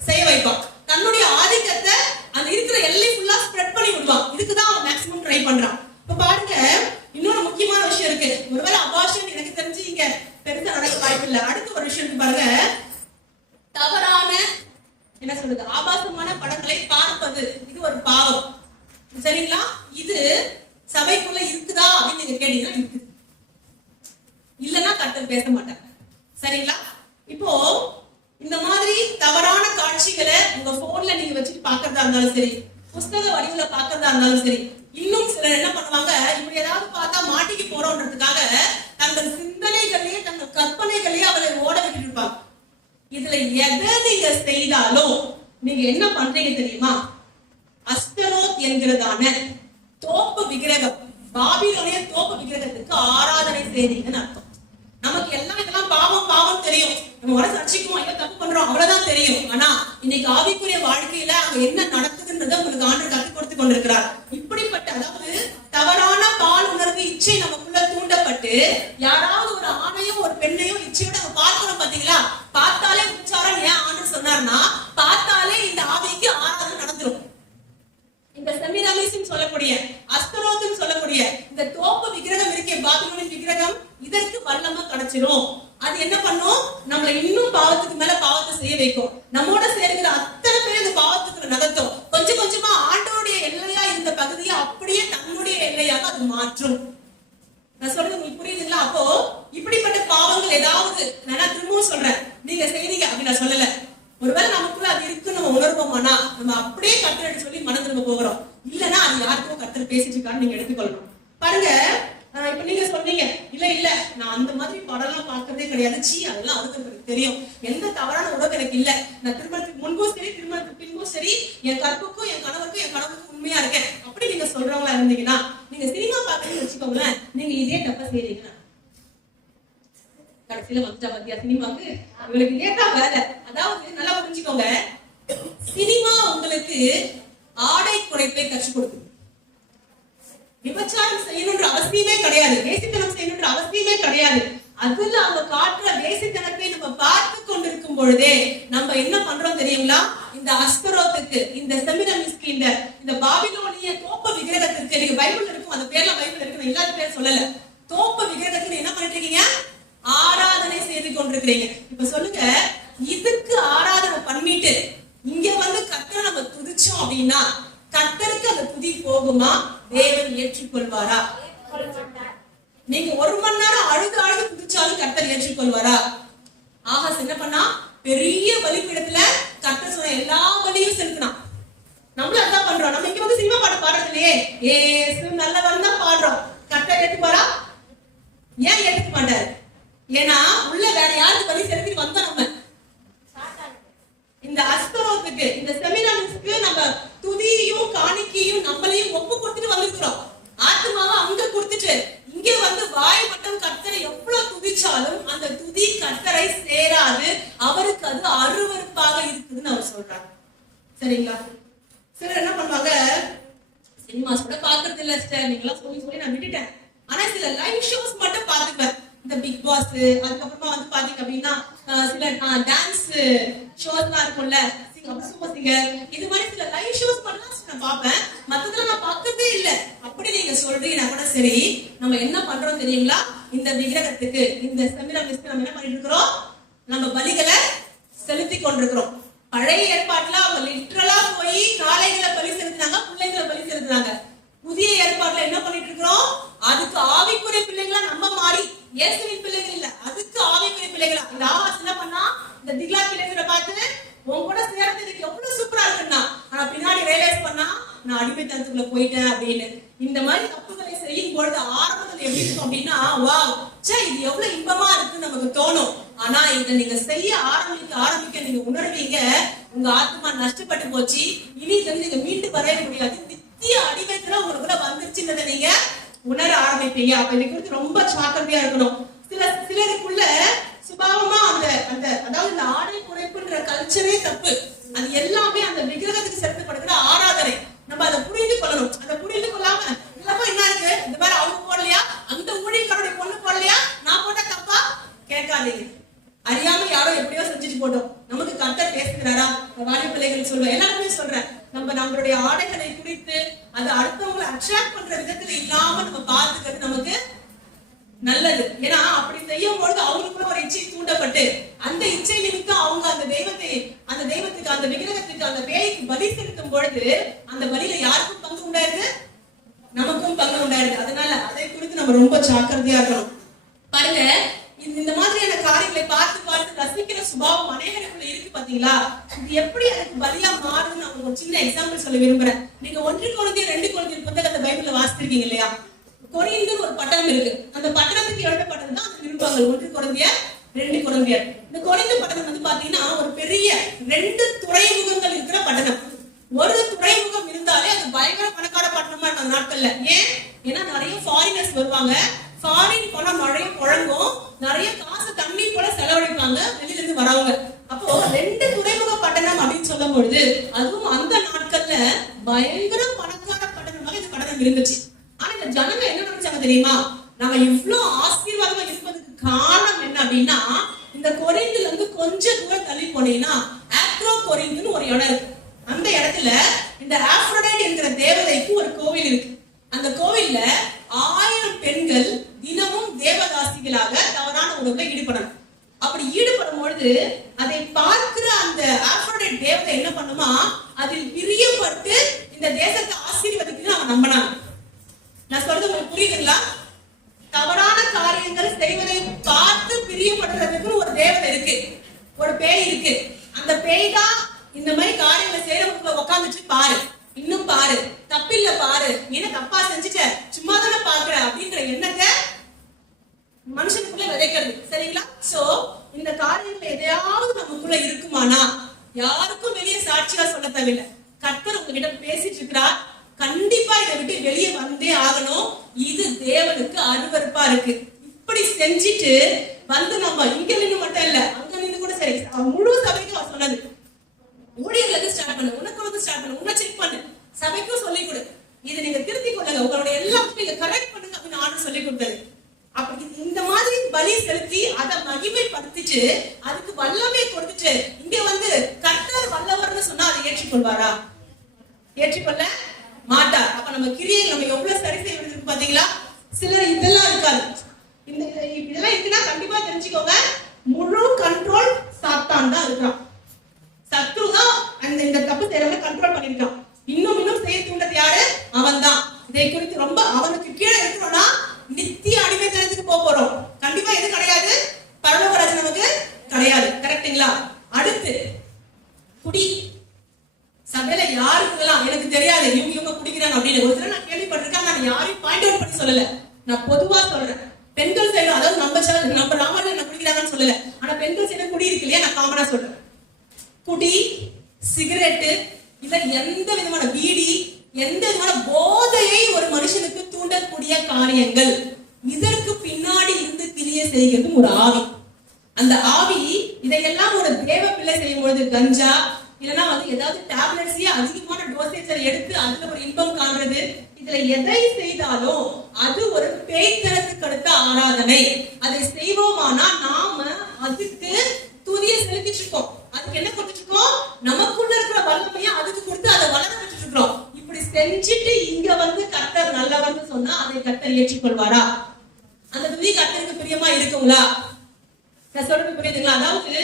செய்ய வைப்பான். தன்னுடைய ஆதிக்கத்தை அந்த இருக்கிற எல்லை ஃபுல்லா ஸ்ப்ரெட் பண்ணி விடுவான். இதுக்குதான் அவன் மேக்ஸிமம் ட்ரை பண்றான். இப்ப பாருங்க, இன்னொரு முக்கியமான விஷயம் இருக்கு. ஒருவேளை அபாஷன் எனக்கு தெரிஞ்சு இங்க பெருசா நடக்க வாய்ப்பு இல்லை. அடுத்த ஒரு விஷயம் இருக்கு பாருங்க, தவறான என்ன சொல்றது, ஆபாசமான படங்களை பார்ப்பது. இது ஒரு பாவம். சரிங்களா? இது சபைக்குள்ள இருக்குதா அப்படின்னு நீங்க கேட்டீங்கன்னா இருக்குது. இல்லைன்னா கர்த்தர் பேச மாட்டாங்க. சரிங்களா? இப்போ இந்த மாதிரி தவறான காட்சிகளை உங்க போன்ல நீங்க வச்சுட்டு பாக்குறதா இருந்தாலும் சரி, புஸ்தக வடிவுல பாக்குறதா இருந்தாலும் சரி, இன்னும் சிலர் என்ன பண்ணுவாங்க, இப்படி ஏதாவது பார்த்தா மாட்டிக்கு போறோம்ன்றதுக்காக தங்கள் சிந்தனைகளையே தங்கள் கற்பனைகளையே அவரை ஓட விட்டு இருப்பாங்க. இதுல எதை நீங்க செய்தாலும் நீங்க என்ன பண்றீங்க தெரியுமா? அஸ்தரோத் என்கிறதான தோப்பு விக்கிரகம், பாபிலோனிய தோப்பு விக்கிரகத்துக்கு ஆராதனை செய்றீங்கன்னு அர்த்தம். நமக்கு எல்லாம் இதெல்லாம் பாவம் பாவம் தெரியும், நம்ம மனசு அடிச்சுக்குவோம், ஐயோ தப்பு பண்றோம், அவ்வளவுதான் தெரியும். ஆனா இன்னைக்கு ஆவிக்குரிய வாழ்க்கையில அங்க என்ன நடக்குதுன்றதை உங்களுக்கு ஆண்டவர் கற்றுக் கொடுத்து கொண்டிருக்கிறார். இப்படிப்பட்ட, அதாவது தவறான பால் உணர்வு இச்சை நமக்குள்ள தூண்டப்பட்டு யாராவது ஒரு ஆணையோ ஒரு பெண்ணையோ இச்சையோட நம்ம பார்க்கிறோம் பாத்தீங்களா, பார்த்தாலே உச்சாரம் ஏன் ஆண்டவர் சொன்னார்னா, பார்த்தாலே இந்த ஆவிக்கு ஆராதனை நடந்துரும். இந்த செமிராமிஸ்ன்னு சொல்லக்கூடிய, அஸ்தரோத்துன்னு சொல்லக்கூடிய இந்த தோப்பு விக்கிரகம் இருக்கே, பாபிலோனின் விக்கிரகம், இதற்கு வல்லமா கிடைச்சிரும். அது என்ன பண்ணும், நம்மள இன்னும் பாவத்துக்கு மேல பாவத்தை செய்ய வைக்கும். நம்மோட சேர்க்கிற அத்தனை பேர் இந்த பாவத்துக்கு நகர்த்தும். கொஞ்சம் கொஞ்சமா ஆண்டவருடைய எல்லையா இருந்த பகுதியை அப்படியே தன்னுடைய எல்லையாக அது மாற்றும். நான் சொல்றது உங்களுக்கு புரியுதுங்களா? அப்போ இப்படிப்பட்ட பாவங்கள் ஏதாவது, நான் திரும்பவும் சொல்றேன், நீங்க செய்றீங்க அப்படின்னு நான் சொல்லல. ஒருவேளை நமக்குள்ள அது இருக்கு நம்ம உணர்வோமானா நம்ம அப்படியே கர்த்தர் சொல்லி மனம் திரும்ப போகிறோம். இல்லன்னா அது யாருக்கும் கர்த்தர் பேசிட்டு இருக்கான்னு நீங்க எடுத்துக்கொள்ளணும். பாருங்க, இப்ப நீங்க சொன்னீங்க, இல்ல நான் அந்த மாதிரி படம் எல்லாம் பாக்குறதே கிடையாது, சீ அதெல்லாம் அதுக்கு எனக்கு தெரியும், எந்த தவறான உறவு எனக்கு இல்ல, நான் திருமணத்துக்கு முன்பும் சரி திருமணத்துக்கு பின்பும் சரி என் கற்புக்கும் என் கணவருக்கும் உண்மையா இருக்கேன் அப்படி நீங்க சொல்றவங்களா இருந்தீங்கன்னா, நீங்க சினிமா பாக்குறீங்கன்னு வச்சுக்கோங்களேன், நீங்க இதே தப்ப செய்றீங்கன்னா கடைசியில வந்துட்டா மத்தியா சினிமாக்கு, உங்களுக்கு இதேதான் வேலை. அதாவது நல்லா புரிஞ்சுக்கோங்க, சினிமா உங்களுக்கு ஆடை குறைப்பை கற்றுக் கொடுக்குது. விபச்சாரம் செய்யணும்ன்ற அவசியமே கிடையாது, வேசித்தனம் செய்யணும்ன்ற அவசியமே கிடையாது. அதுல அவங்க காட்டுற வேசித்தனத்தை நம்ம பார்த்து கொண்டிருக்கும் பொழுதே நம்ம என்ன பண்றோம் தெரியுங்களா? இந்த அஸ்தரோத்துக்கு, இந்த செமிரமிஸ்க்கு, இந்த பாபிலோனிய தோப்ப விக்கிரகத்திற்கு, நீங்க பைபிள் இருக்கும், அந்த பேர்ல பைபிள் இருக்கு, எல்லா பேர் சொல்லல, தோப்ப விக்கிரகத்துக்கு என்ன பண்ணிட்டு இருக்கீங்க? ஆராதனை செய்து கொண்டிருக்கிறீங்க. இப்ப சொல்லுங்க, இதுக்கு ஆராதனை பண்ணிட்டு இங்க வந்து கர்த்தரை நம்ம துதிச்சோம் அப்படின்னா கர்த்தருக்கு அந்த துதி போகுமா? தேவன் ஏற்றுக்கொள்வாரா? நீங்க 1 மணி நேரம் அழுது அழுது துதிச்சாலும் கர்த்தர் ஏற்றுக்கொள்வாரா? ஆகாஸ் என்ன பண்ணா? பெரிய பலிபீடத்துல கர்த்தர் சொன்ன எல்லா பலியும் செலுத்தினான். நம்மளும் அதான் பண்றோம். நம்ம இங்க வந்து சினிமா பாட்டு பாடுறது இல்லையே, ஏசு நல்லவர் தான் பாடுறோம். கர்த்தர் ஏத்துப்பாரா? ஏன் ஏத்துக்க மாட்டாரு? ஏன்னா உள்ள வேற யாருக்கு பலி செலுத்திட்டு வந்தோம். நம்ம இந்த அஸ்தரோத்துக்கு, இந்த செமிரமிஸ்க்கு நம்ம துதியையும் காணிக்கையும் நம்மளையும் ஒப்பு கொடுத்துட்டு வந்திருக்கிறோம். ஆத்மாவை அங்க கொடுத்துட்டு இங்க வந்து வாய் மட்டும் கர்த்தரை எவ்வளவு துதிச்சாலும் அந்த துதி கர்த்தரை சேராது, அவருக்கு அது அருவருப்பாக இருக்குதுன்னு அவர் சொல்றாரு. சரிங்களா? சிலர் என்ன பண்ணுவாங்க, சினிமாஸ் கூட பாக்குறது இல்ல சிஸ்டர், நீங்களா சொல்லி நான் விட்டுட்டேன். ஆனா சில லைவ் ஷோஸ் மட்டும் பாத்துக்குவேன். இந்த பிக் பாஸ், அதுக்கப்புறமா வந்து பாத்தீங்க அப்படின்னா சில டான்ஸ் ஷோஸ்லாம் இருக்கும்ல, சூப்பர் சிங்கர், இது மாதிரி சில லைவ் ஷோஸ் பண்ணலாம் நான் பாப்பேன். மத்ததெல்லாம் நான் பார்க்கவே இல்லை. அப்படி நீங்க சொல்றீங்கன்னா கூட சரி, நம்ம என்ன பண்றோம் தெரியுங்களா? இந்த விக்கிரகத்துக்கு, இந்த செமிரமிஸ்க்கு நம்ம என்ன பண்ணிட்டு இருக்கிறோம்? நம்ம பலிகளை செலுத்தி கொண்டிருக்கிறோம். பழைய ஏற்பாட்டுல அவங்க லிட்டரலா போய் காளைகளை பலி செலுத்தினாங்க, பிள்ளைங்களை பலி செலுத்தினாங்க. புதிய ஏற்பாட்டுல என்ன பண்ணிட்டு இருக்கிறோம்? அதுக்கு ஆவிக்குரிய பிள்ளைகளா நம்ம மாறி, இயேசுவின் பிள்ளைகள் இல்ல, அதுக்கு ஆவிக்குரிய பிள்ளைகளா. இந்த ஆவாஸ் என்ன பண்ணா? இந்த திக்லா பிள்ளைகளை பார்த்து உன் கூட சேர்றதுக்கு எவ்வளவு சூப்பரா இருக்குன்னா, ஆனா பின்னாடி ரியலைஸ் பண்ணா நான் அடிமைத்தனத்துக்குள்ள போயிட்டேன் அப்படின்னு. இந்த மாதிரி தப்புகளை செய்யும் பொழுது ஆரம்பத்துல எப்படி இருக்கும் அப்படின்னா, வாவ் சே இது எவ்வளவு இன்பமா இருக்குன்னு நமக்கு தோணும். ஆனா இதை நீங்க செய்ய ஆரம்பிக்க நீங்க உணர்வீங்க, உங்க ஆத்மா நஷ்டப்பட்டு போச்சு, இனி இருந்து நீங்க மீண்டு வரவே முடியாது, நித்திய அடிமைத்தனம் உங்களுக்குள்ள வந்துருச்சுன்றதை நீங்க உணர ஆரம்பிப்பீங்க. அப்ப இது குறித்து ரொம்ப ஜாக்கிரதையா இருக்கணும். சிலருக்குள்ள சுபாவமா அந்த அதாவது இந்த ஆடை குறைப்புன்ற கல்ச்சரே தப்பு. அது எல்லாமே அந்த விக்கிரகத்துக்கு செலுத்தப்படுகிற ஆராதனை. நம்ம அதை புரிந்து கொள்ளணும். அதை புரிந்து கொள்ளாம இல்லப்பா என்ன இருக்கு, இந்த மாதிரி அவங்க போடலையா, அந்த ஊழியக்காரருடைய பொண்ணு போடலையா, நான் போட்டா தப்பா கேட்காதீங்க. அறியாம யாரோ எப்படியோ செஞ்சுட்டு போட்டோம். நமக்கு கர்த்தர் பேசுகிறாரா? வாலிப பிள்ளைகள் சொல்றேன், எல்லாருமே சொல்றேன், நம்மளுடைய ஆடைகளை குறித்து அது அடுத்தவங்களை அட்ராக்ட் பண்ற விதத்துல இல்லாம நம்ம பார்த்துக்கிறது நமக்கு நல்லது. ஏன்னா அப்படி செய்யும் பொழுது அவங்களுக்குள்ள ஒரு இச்சை தூண்டப்பட்டு அந்த இச்சை நிமித்தம் அவங்க அந்த தெய்வத்துக்கு, அந்த விக்கிரகத்துக்கு, அந்த பேய்க்கு பலி செலுத்தும் பொழுது அந்த பலியில யாருக்கும் பங்கு உண்டாயிருது? நமக்கும் பங்கு உண்டாயிருது. அதனால அதை குறித்து நம்ம ரொம்ப ஜாக்கிரதையா இருக்கணும். பாருங்க, இந்த மாதிரியான காரியங்களை பார்த்து ரசிக்கிற சுபாவம் அநேகருக்குள்ள இருக்கு பாத்தீங்களா? இது எப்படி அதுக்கு பலியா மாறுதுன்னு நான் ஒரு சின்ன எக்ஸாம்பிள் சொல்ல விரும்புறேன். நீங்க 1 கொரிந்தியர் 2 கொரிந்தியர் புத்தகத்தை பைபிள்ல வாசிச்சிருக்கீங்க இல்லையா? கொரிந்துன்னு ஒரு பட்டணம் இருக்கு. அந்த பட்டணத்துக்கு எழுதப்பட்டது தான் அந்த நிருபங்கள் 1 கொரிந்தியர் 2 கொரிந்தியர். இந்த கொரிந்து பட்டணம் வந்து பாத்தீங்கன்னா ஒரு பெரிய 2 துறைமுகங்கள் இருக்கிற பட்டணம். ஒரு துறைமுகம் இருந்தாலே அது பயங்கர பணக்கார பட்டணமா இருந்த நாட்கள்ல. ஏன்னா நிறைய ஃபாரினர்ஸ் வருவாங்க, ஃபாரின் பணம் நிறைய புழங்கும், நிறைய காசு தண்ணி கூட செலவழிப்பாங்க வெளியில இருந்து வரவங்க. அப்போ 2 துறைமுக பட்டணம் அப்படின்னு சொல்லும் பொழுது அதுவும் அந்த நாட்கள்ல பயங்கர பணக்கார பட்டணமாக இந்த பட்டணம் இருந்துச்சு. ஆனா இந்த ஜனங்க என்ன நினைச்சாங்க தெரியுமா? நாங்க இவ்வளவு ஆசீர்வாதமா இருப்பதுக்கு காரணம் என்ன அப்படின்னா, இந்த கொரிந்துல இருந்து கொஞ்சம் தூரம் தள்ளி போனீங்கன்னா ஆக்ரோ கொரிந்துன்னு ஒரு இடம் இருக்கு. அந்த இடத்துல இந்த ஆப்ரோடைட் என்கிற தேவதைக்கு ஒரு கோவில் இருக்கு. அந்த கோவில்ல 1000 பெண்கள் தினமும் தேவதாசிகளாக தவறான உணவுல ஈடுபடணும். அப்படி ஈடுபடும் பொழுது அதை பார்க்கிற அந்த ஆப்ரோடைட் தேவதை என்ன பண்ணுமா, அதில் பிரியப்பட்டு இந்த தேசத்தை ஆசீர்வதிக்குன்னு அவன் நம்பினாங்க. நான் சொல்றது உங்களுக்கு புரியுதுங்களா? தவறான காரியங்கள் செய்வதை பார்த்து பிரியப்படுறதுக்கு ஒரு தேவதை இருக்கு, ஒரு பேய் இருக்கு. அந்த பேய் தான் இந்த மாதிரி காரியங்களை செய்யறவங்க உட்காந்துட்டு பாரு, இன்னும் பாரு, தப்பில்ல பாரு, என்ன தப்பா செஞ்சுட்ட, சும்மா தானே பாக்குற அப்படின்ற எண்ணத்தை மனுஷனுக்குள்ள விதைக்கிறது. சரிங்களா? சோ இந்த காரியங்கள் எதையாவது நமக்குள்ள இருக்குமானா யாருக்கும் வெளியே சாட்சியா சொல்ல தேவையில்லை. கர்த்தர் உங்ககிட்ட பேசிட்டு இருக்கிறார், கண்டிப்பா இதை விட்டு வெளியே வந்தே ஆகணும், இது தேவனுக்கு அருவருப்பா இருக்கு. இப்படி செஞ்சுட்டு வந்து நம்ம இங்க நின்று மட்டும் இல்ல, அங்க நின்று கூட சரி, முழு சபைக்கும் அவர் சொன்னது, ஊழியர்களுக்கு ஸ்டார்ட் பண்ணு, உனக்கு ஸ்டார்ட் பண்ணு, உன்னை செக் பண்ணு, சபைக்கும் சொல்லி கொடு, இதை நீங்க திருத்திக் கொள்ளுங்க, உங்களுடைய எல்லாத்தையும் நீங்க கரெக்ட் பண்ணுங்க அப்படின்னு ஆர்டர் சொல்லி கொடுத்தாரு. அப்படி இந்த மாதிரி பலி செலுத்தி செஞ்சுட்டு அதுக்கு வல்லமை கொடுத்துட்டு இங்க வந்து கர்த்தர் வல்லவர்னு சொன்னா அதை ஏற்றுக்கொள்வாரா? ஏற்றுக்கொள்ள மாட்டார். அப்ப நம்ம கிரியை நம்ம எவ்வளவு சரி செய்வது பாத்தீங்களா? சிலர் இதெல்லாம் இருக்காது. இதெல்லாம் இருக்குன்னா கண்டிப்பா தெரிஞ்சுக்கோங்க, முழு கண்ட்ரோல் சாத்தான் தான் இருக்கான். சத்ரு தான் இந்த தப்பு செய்யறவங்க கண்ட்ரோல் பண்ணிருக்கான். இன்னும் செய்ய தூண்டது யாரு? அவன் தான். இதை குறித்து ரொம்ப அவனுக்கு கீழே இருக்கணும்னா நித்திய அடிமைத்தனத்துக்கு போறோம். கண்டிப்பா இது கிடையாது, பரலோகராஜ் நமக்கு கிடையாது. கரெக்டுங்களா? அடுத்து குடி. சபையில யாருக்கெல்லாம் எனக்கு தெரியாது இவங்க குடிக்கிறாங்க அப்படின்னு ஒரு தடவை நான் கேள்விப்பட்டிருக்கேன். நான் யாரையும் பாயிண்ட் அவுட் பண்ணி சொல்லல, நான் பொதுவா சொல்றேன். பெண்கள் சைடு, அதாவது நம்ம ராமர்ல என்ன குடிக்கிறாங்கன்னு சொல்லல, ஆனா பெண்கள் சைடு குடி இருக்கு இல்லையா, நான் காமனா சொல்றேன். குடி, சிகரெட்டு, இல்ல எந்த விதமான பீடி, எந்த விதமான போதையை ஒரு மனுஷனுக்கு தூண்டக்கூடிய காரியங்கள், இதற்கு பின்னாடி இருந்து கிரியை செய்கிறது ஒரு ஆவி. அந்த ஆவி இதையெல்லாம் ஒரு தேவ பிள்ளை செய்யும் பொழுது கஞ்சா இல்லைன்னா வந்து ஏதாவது டேப்லெட்ஸையே அதிகமான டோசேஜ் எடுத்து அதுல ஒரு இன்பம் காண்றது, இதுல எதை செய்தாலும் அது ஒரு பேய்த்தனத்துக்கு அடுத்த ஆராதனை. அதை செய்வோமானா நாம அதுக்கு துதியை செலுத்திட்டு இருக்கோம். அதுக்கு என்ன கொடுத்துட்டு இருக்கோம்? நமக்குள்ள இருக்கிற வல்லமையை அதுக்கு கொடுத்து அதை வளர வச்சுட்டு இருக்கிறோம். இப்படி செஞ்சுட்டு இங்க வந்து கர்த்தர் நல்லவர்னு சொன்னா அதை கர்த்தர் ஏற்றுக்கொள்வாரா? அந்த துதி கர்த்தருக்கு பிரியமா இருக்குங்களா? நான் சொல்றது புரியுதுங்களா? அதாவது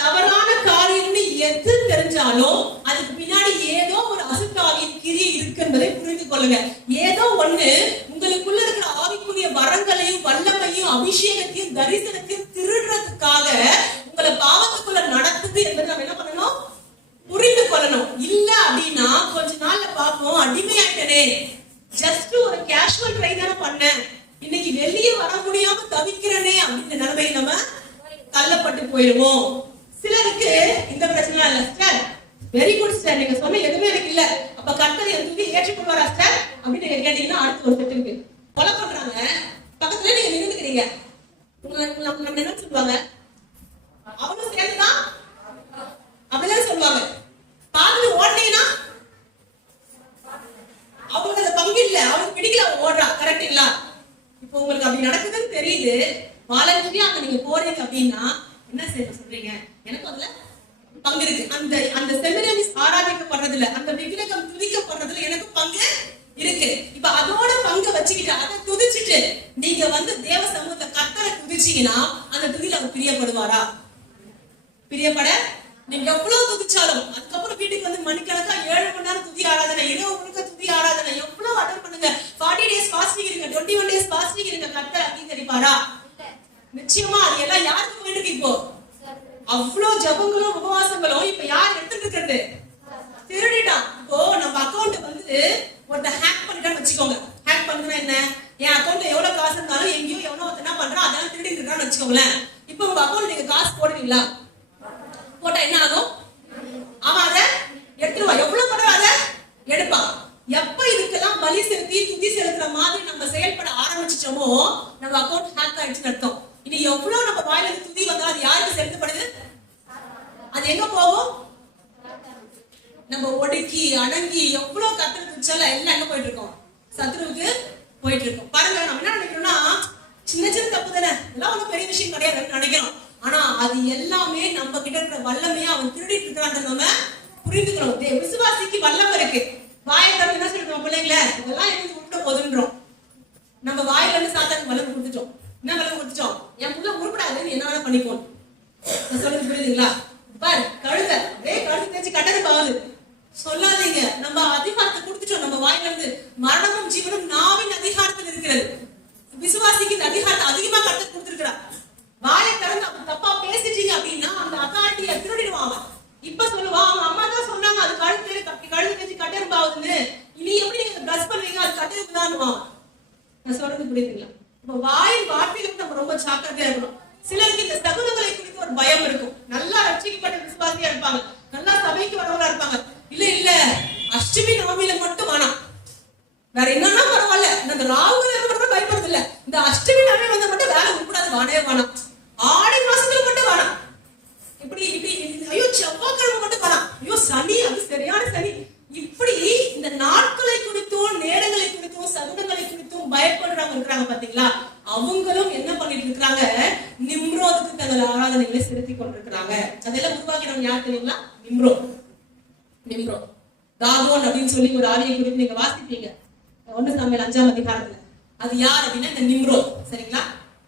தவறான காரியம்னு எது தெரிஞ்சாலும் அதுக்கு பின்னாடி ஏதோ ஒரு அசுத்தாவின் கிரியை இருக்கு என்பதை புரிந்து கொள்ளுங்க. ஏதோ ஒண்ணு உங்களுக்குள்ள இருக்கிற ஆவிக்குரிய வரங்களையும் வல்லமையும் அபிஷேகத்தையும் தரிசனத்தையும் திருடுறதுக்காக உங்களை பாவத்துக்குள்ள நடத்துது என்பதை நம்ம என்ன பண்ணணும்? புரிந்து கொள்ளணும். இல்ல அப்படின்னா கொஞ்ச நாள்ல பார்ப்போம், அடிமையாயிட்டனே, ஜஸ்ட் ஒரு கேஷுவல் ட்ரை தானே பண்ணேன், இன்னைக்கு வெளியே வர முடியாம தவிக்கிறனே அப்படின்ற நிலைமையை நம்ம தள்ளப்பட்டு போயிடுவோம். சிலருக்கு இந்த பிரச்சனை இல்ல சார், வெரி குட் சார், நீங்க சொன்ன எதுவுமே எனக்கு இல்ல, அப்ப கர்த்தர் என் துதி ஏற்றுக்கொள்வாரா சார் அப்படின்னு நீங்க கேட்டீங்கன்னா அடுத்து ஒரு செட் இருக்கு. கொலை பண்றாங்க, பக்கத்துல நீங்க நின்றுக்கிறீங்க, நம்ம என்ன சொல்லுவாங்க? அவனும் சேர்ந்துதான் அப்படிதான் சொல்லுவாங்க. பார்த்து ஓடுனீங்கன்னா அவங்களுக்கு அந்த பங்கு இல்ல, அவனுக்கு பிடிக்கல, அவன் ஓடுறான். கரெக்டுங்களா? இப்போ உங்களுக்கு அப்படி நடக்குதுன்னு தெரியுது, வாலண்டரியா அங்க நீங்க போறீங்க அப்படின்னா என்ன செய்ய சொல்றீங்க? எனக்கு அதுல பங்கு இருக்கு. அந்த செமினரிஸ் ஆராதிக்கப்படுறதுல, அந்த விக்கிரகம் துதிக்கப்படுறதுல எனக்கு பங்கு இருக்கு. இப்ப அதோட பங்கு வச்சுக்கிட்டு அதை துதிச்சுட்டு நீங்க வந்து தேவ சமூகத்தை கர்த்தரை துதிச்சீங்கன்னா அந்த துதியில அவர் பிரியப்படுவாரா? பிரியப்பட நீங்க எவ்வளவு துதிச்சாலும் அதுக்கப்புறம் வீட்டுக்கு வந்து மணிக்கணக்கா 7 மணி நேரம் துதி ஆராதனை, இரவு முழுக்க துதி ஆராதனை எவ்வளவு அட்டன் பண்ணுங்க, 40 days ஃபாஸ்டிங் இருங்க, 21 days ஃபாஸ்டிங் இருங்க, கர்த்தர் அங்கீகரிப்பாரா? நிச்சயமா. அது எல்லாம் யாருக்கு வேண்டிருக்கு? இப்போ அவ்வளவு ஜபங்களும் உபவாசங்களும் இப்ப யார் எடுத்துட்டு இருக்கிறது? திருடிட்டான். இப்போ நம்ம அக்கௌண்ட் வந்து ஒருத்த ஹேக் பண்ணிட்டான்னு வச்சுக்கோங்க. ஹேக் பண்ணுனா என்ன? என் அக்கௌண்ட்ல எவ்வளவு காசு இருந்தாலும் எங்கேயோ எவனோ ஒருத்த என்ன பண்றான், அதெல்லாம் திருடிட்டு இருக்கான்னு வச்சுக்கோங்களேன். இப்போ உங்க அக்கௌண்ட் நீங்க காசு போடுவீங்களா? போட்டா என்ன ஆகும்? அவன் அதை எடுத்துருவான். எவ்வளவு பண்ற அதை எடுப்பான். எப்ப இதுக்கெல்லாம் பலி செலுத்தி துதி செலுத்துற மாதிரி நம்ம செயல்பட ஆரம்பிச்சிட்டோமோ நம்ம அக்கௌண்ட் ஹேக் ஆயிடுச்சுன்னு அர்த்தம். இனி எவ்வளவு நம்ம வாயில துதி வந்தா அது யாருக்கு செலுத்தப்படுது? அது எங்க போகும்? நம்ம ஒடுக்கி அடங்கி எவ்வளவு கர்த்தர் துதிச்சாலும் எல்லாம் எங்க போயிட்டு இருக்கோம்? சத்துருவுக்கு போயிட்டு இருக்கோம். பாருங்க, நம்ம என்ன நினைக்கிறோம்னா சின்ன சின்ன தப்பு தானே, இதெல்லாம் ஒன்றும் பெரிய விஷயம் கிடையாதுன்னு நினைக்கிறோம். ஆனா அது எல்லாமே நம்ம கிட்ட இருக்கிற வல்லமையா அவன் திருடிட்டு இருக்கிறான் நம்ம புரிந்துக்கணும். விசுவாசிக்கு வல்லமை இருக்கு. வாயை தவிர என்ன சொல்றோம்? பிள்ளைங்களே இதெல்லாம் எனக்கு விட்டு போதுன்றோம். நம்ம வாயில இருந்து சாத்தானுக்கு வல்லமை கொடுத்துட்டோம். என்ன வல்லமை கொடுத்துட்டோம்? என் புள்ள உருப்படாது, நீ என்ன வேணா பண்ணிக்கோம். நான் சொல்றது புரியுதுங்களா? பாரு, கழுத கழுத்து தேய்ச்சி கட்டது பாவுது சொல்லாதீங்க. நம்ம அதிகாரத்தை கொடுத்துட்டோம். நம்ம வாயில இருந்து மரணமும் ஜீவனும் நாவின் அதிகாரத்தில் இருக்கிறது. விசுவாசிக்கு இந்த அதிகாரத்தை அதிகமா கருத்து கொடுத்துருக்கிறார். வாயை திறந்து தப்பா பேசிட்டீங்க அப்படின்னா அந்த அத்தாரிட்டியை திருடிடுவாங்க. இப்ப சொல்லுவா, அவங்க அம்மா தான் சொன்னாங்க அது கழுத்து தேய்ச்சி கட்டது பாவுதுன்னு, இனி எப்படி நீங்க பிரஷ் பண்ணுவீங்க, அது கட்டது தான். நான் சொல்றது புரியுதுங்களா? இப்ப வாயின் வார்த்தைகளுக்கு நம்ம ரொம்ப ஜாக்கிரதையா இருக்கணும். சிலருக்கு இந்த சகுனங்களை குறித்து ஒரு பயம் இருக்கும். நல்லா ரட்சிக்கப்பட்ட விசுவாசியா இருப்பாங்க, நல்லா சபைக்கு வரவங்களா இருப்பாங்க. இல்ல அஷ்டமி நவமியில மட்டும் வேணாம், வேற என்னன்னா பரவாயில்ல, இந்த ராகுல மட்டும் பயப்படுறது இல்ல, இந்த அஷ்டமி நவமி வந்தா மட்டும் வேலை உட்படாது, வானே வேணாம். ஆடி மாசத்துல மட்டும் வேணாம். இப்படி ஐயோ செவ்வாய்க்கிழமை மட்டும் வேணாம், ஐயோ சனி அது சரியான சனி. இப்படி இந்த நாட்களை குறித்தும் நேரங்களை குறித்தும் சகுனங்களை குறித்தும் பயப்படுறவங்க இருக்கிறாங்க பாத்தீங்களா? அவங்களும் என்ன பண்ணிட்டு இருக்காங்க? நிம்ரோதுக்கு தங்கள் ஆராதனைகளை கொண்டிருக்கிறாங்க. அதெல்லாம் உருவாக்கினவங்க யார் தெரியுங்களா? நிம்ரோ தாகோன் அப்படின்னு சொல்லி ஒரு ஆவியை குறித்து நீங்க வாசிப்பீங்க 1 சாமுவேல் 5ஆம் அதிகாரத்துல. அது யார் அப்படின்னா இந்த நிம்ரோ. சரிங்களா?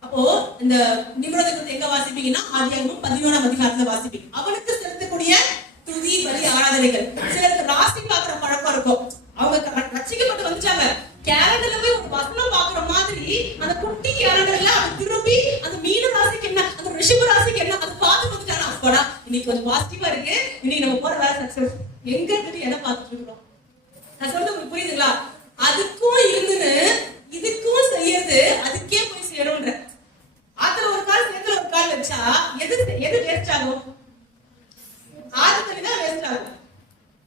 அப்போ இந்த நிம்ரோதை குறித்து எங்க வாசிப்பீங்கன்னா ஆதியாகமம் 11ஆம் அதிகாரத்துல வாசிப்பீங்க. அவனுக்கு செலுத்தக்கூடிய துதி பலி ஆராதனைகள். சிலருக்கு ராசி பாக்குற பழக்கம் இருக்கும். அவங்க ரட்சிக்கப்பட்டு வந்துட்டாங்க, கேலண்டர்ல போய் ஒரு வசனம் பாக்குற மாதிரி அந்த குட்டி கேலண்டர்ல அது திரும்பி அந்த மீன ராசிக்கு என்ன, அந்த ரிஷப ராசிக்கு என்ன அது பார்த்து வந்துட்டாங்க. அப்படா இன்னைக்கு கொஞ்சம் பாசிட்டிவா இருக்கு, இன்னைக்கு நம்ம போற வேலை சக்சஸ். எங்க இருந்து எதை பார்த்துட்டு இருக்கோம்? நான் சொல்றது உங்களுக்கு புரியுதுங்களா? அதுக்கும் இருந்துன்னு இதுக்கும் செய்யறது அதுக்கே போய் சேரும்ன்ற. அதுல ஒரு கால் சேர்த்துல ஒரு கால் வச்சா எது வேஸ்ட் ஆகும்? ஆறு தண்ணி தான் வேஸ்ட் ஆகும்.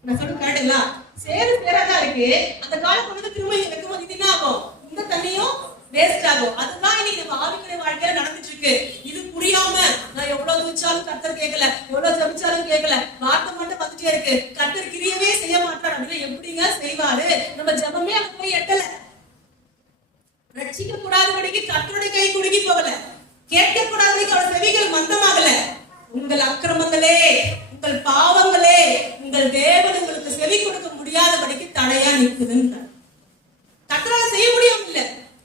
நான் சொல்றது கரெக்டுங்களா? சேராதான் இருக்கு. அந்த காலம் கொண்டு திரும்ப வைக்கும்போது இது என்ன ஆகும்? இந்த தண்ணியும் வேஸ்ட் ஆகும். அதுதான் இன்னைக்கு நம்ம ஆவிக்குரிய வாழ்க்கையில நடந்துட்டு இருக்கு. இது புரியாம நான் எவ்வளவு துதிச்சாலும் கர்த்தர் கேட்கல, எவ்வளவு ஜெபிச்சாலும் கேட்கல, வார்த்தை மட்டும் வந்துட்டே இருக்கு, கர்த்தர் கிரியவே செய்ய மாட்டார் அப்படின்னா எப்படிங்க செய்வாரு? நம்ம ஜெபமே அங்க போய் எட்டல. ரட்சிக்க கூடாதபடிக்கு கர்த்தருடைய கை குடுக்கி போகல, கேட்க கூடாதபடிக்கு அவர் செவிகள் மந்தமாகல. உங்கள் அக்கிரமங்களே, உங்கள் பாவங்களே, உங்கள் தேவன் உங்களுக்கு செவி கொடுக்க முடியாதபடிக்கு தடையா நிற்குதுன்னு. கர்த்தரால செய்ய முடியாம இல்ல,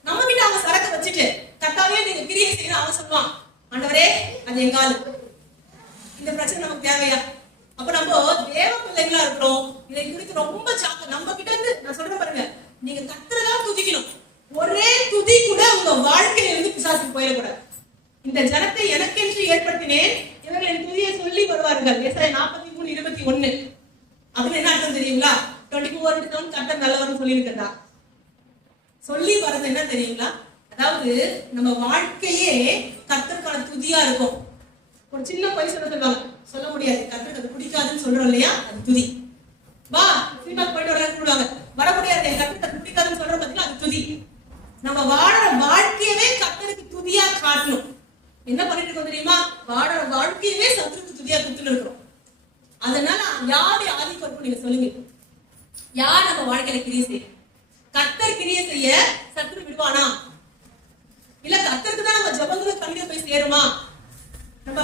நம்ம கிட்ட அவங்க சரக்கு வச்சுட்டு கர்த்தாவே நீங்க கிரியை செய்யணும் அவன் சொல்லுவான். ஆண்டவரே அது எங்காலு, இந்த பிரச்சனை நமக்கு தேவையா? அப்ப நம்ம தேவ பிள்ளைகளா இருக்கிறோம். இதை குறித்து ரொம்ப நம்ம கிட்ட இருந்து நான் சொல்றேன் பாருங்க, நீங்க கர்த்தரை துதிக்கணும். ஒரே துதி கூட உங்க வாழ்க்கையில இருந்து பிசாசுக்கு போயிடக்கூடாது. இந்த ஜனத்தை எனக்கென்று ஏற்படுத்தினேன், இவர்கள் என் துதியை சொல்லி வருவார்கள். ஏசாயா 43:21 அப்படின்னு என்ன அர்த்தம் தெரியுங்களா? 24 கர்த்தர் நல்லவர்னு சொல்லி இருக்கிறதா? சொல்லி வர்றது என்ன தெரியுங்களா? அதாவது நம்ம வாழ்க்கையே கர்த்தருக்கான துதியா இருக்கும். ஒரு சின்ன பையன் சொல்லுவாங்க, சொல்ல முடியாது, கர்த்தருக்கு அது பிடிக்காதுன்னு சொல்றோம் இல்லையா, அது துதி. வா சினிமா போயிட்டு வரலாம்னு வர முடியாது, கர்த்தருக்கு அது பிடிக்காதுன்னு சொல்றோம் பார்த்தீங்களா, அது துதி. நம்ம வாழற வாழ்க்கையவே கர்த்தருக்கு துதியா காட்டணும். என்ன பண்ணிட்டு இருக்கோம் தெரியுமா? வாழற வாழ்க்கையவே சத்துருக்கு துதியா கொடுத்துட்டு இருக்கிறோம். அதனால யாருடைய ஆதிக்கம் இருக்கும் நீங்க சொல்லுங்க? யார் நம்ம வாழ்க்கையில கிரியை செய்ய? கர்த்தர் கிரியை செய்ய சத்துரு விடுவானா? இல்ல கர்த்தருக்கு தான் நம்ம ஜெபங்களுக்கு கண்டிப்பா போய் சேருமா? நம்ம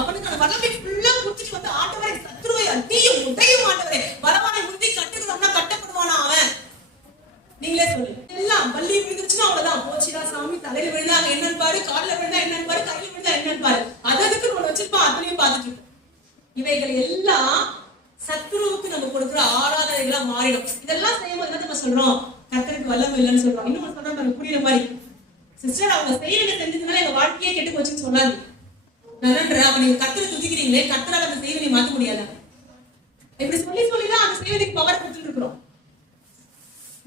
அவனுக்கான வல்லமை ஃபுல்லா குடிச்சிட்டு ஆண்டவரே சத்துருவை அடியும் உடையும் ஆண்டவரே பலவானை முந்தி கட்டுகிறோம்னா கட்டப்படுவானா அவன்? நீங்களே சொல்லுங்க. எல்லாம் பள்ளி விழுந்துச்சுன்னா அவ்வளவுதான், போச்சுடா சாமி. தலையில விழுந்தா என்னன்னு பாரு, காலில் விழுந்தா என்னன்னு பாரு, கையில விழுந்தா என்னன்னு பாரு. அதுக்கு ஒண்ணு வச்சிருப்பான், அதுலயும் பார்த்துட்டு இருக்கோம். இவைகள் எல்லாம் சத்துருவுக்கு நம்ம கொடுக்குற ஆராதனைகளா மாறிடும். இதெல்லாம் செய்யும்போது என்ன நம்ம சொல்றோம்? கர்த்தருக்கு வல்லமை இல்லைன்னு சொல்றோம். இன்னும் சொல்றோம் நமக்கு புரியுற மாதிரி, சிஸ்டர் அவங்க செஞ்சதுனால எங்க வாழ்க்கையே கெட்டு போச்சுன்னு சொல்லாது. அப்ப நீங்க கர்த்தரை துதிக்கிறீங்களே, கர்த்தரால அந்த செய்வனை மாற்ற முடியாதா? இப்படி சொல்லிதான் அந்த செய்வனைக்கு பவர் கொடுத்துட்டு இருக்கிறோம்.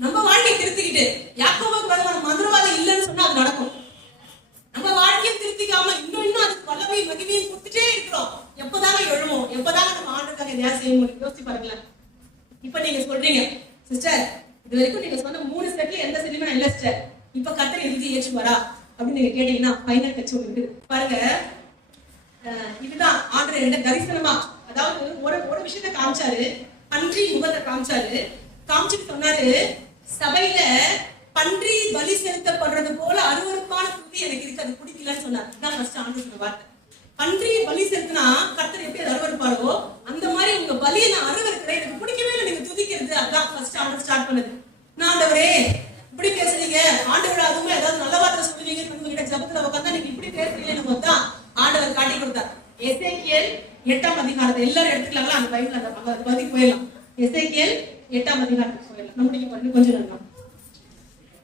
நம்ம வாழ்க்கையை திருத்திக்கிட்டு யாக்கோபுக்கு வருமான மந்திரவாதம் இல்லைன்னு சொன்னா அது நடக்கும். நம்ம வாழ்க்கையை திருத்திக்காம இன்னும் அதுக்கு வல்லமை மகிமையும் கொடுத்துட்டே இருக்கிறோம். எப்பதாங்க எழுவோம்? எப்பதாங்க நம்ம ஆண்டுக்காக எதையா செய்ய முடியும்? யோசிச்சு பாருங்களேன். இப்ப நீங்க சொல்றீங்க, சிஸ்டர் இது வரைக்கும் நீங்க சொன்ன 3 செட்ல எந்த செட்லயுமே இல்ல சிஸ்டர், இப்ப கர்த்தர் எழுதி ஏற்றுவாரா அப்படின்னு நீங்க கேட்டீங்கன்னா ஃபைனல் டச் ஒன்று பாருங்க. இதுதான் ஆண்டவர் என்கிட்ட தரிசனமா, அதாவது ஒரு விஷயத்த காமிச்சாரு, பன்றி முகத்தை காமிச்சிட்டு சொன்னாரு, சபையில பன்றி பலி செலுத்தப்படுறது போல அருவருப்பான துதி எனக்கு இருக்கு, அது பிடிக்கலன்னு சொன்னார். இதுதான் ஃபர்ஸ்ட் ஆண்டவர் சொன்ன வார்த்தை. பன்றியை பலி செலுத்தினா கர்த்தர் எப்படி அது அருவருப்பாரோ அந்த மாதிரி உங்க பலியை நான் அருவருக்கிறேன், எனக்கு பிடிக்கவே இல்லை நீங்க துதிக்கிறது. அதுதான் ஃபர்ஸ்ட் ஆண்டவர் ஸ்டார்ட் பண்ணது. நான் ஆண்டவரே இப்படி பேசுறீங்க, ஆண்டவர் அதுவுமே ஏதாவது நல்ல வார்த்தை சொல்லுவீங்கன்னு உங்ககிட்ட ஜபத்துல உட்காந்தா நீங்க இப்படி பேசுறீங்கன்னு தான் ஆண்டவர் காட்டி கொடுத்தார். எசேக்கியேல் 8ஆம் அதிகாரத்தை எல்லாரும் எடுத்துக்கலாங்களா? அந்த பைபிள் அந்த பதிக்கு போயிடலாம். எசேக்கியேல் 8ஆம் அதிகாரத்துக்கு போயிடலாம். நம்மளுக்கு கொஞ்சம் நல்லா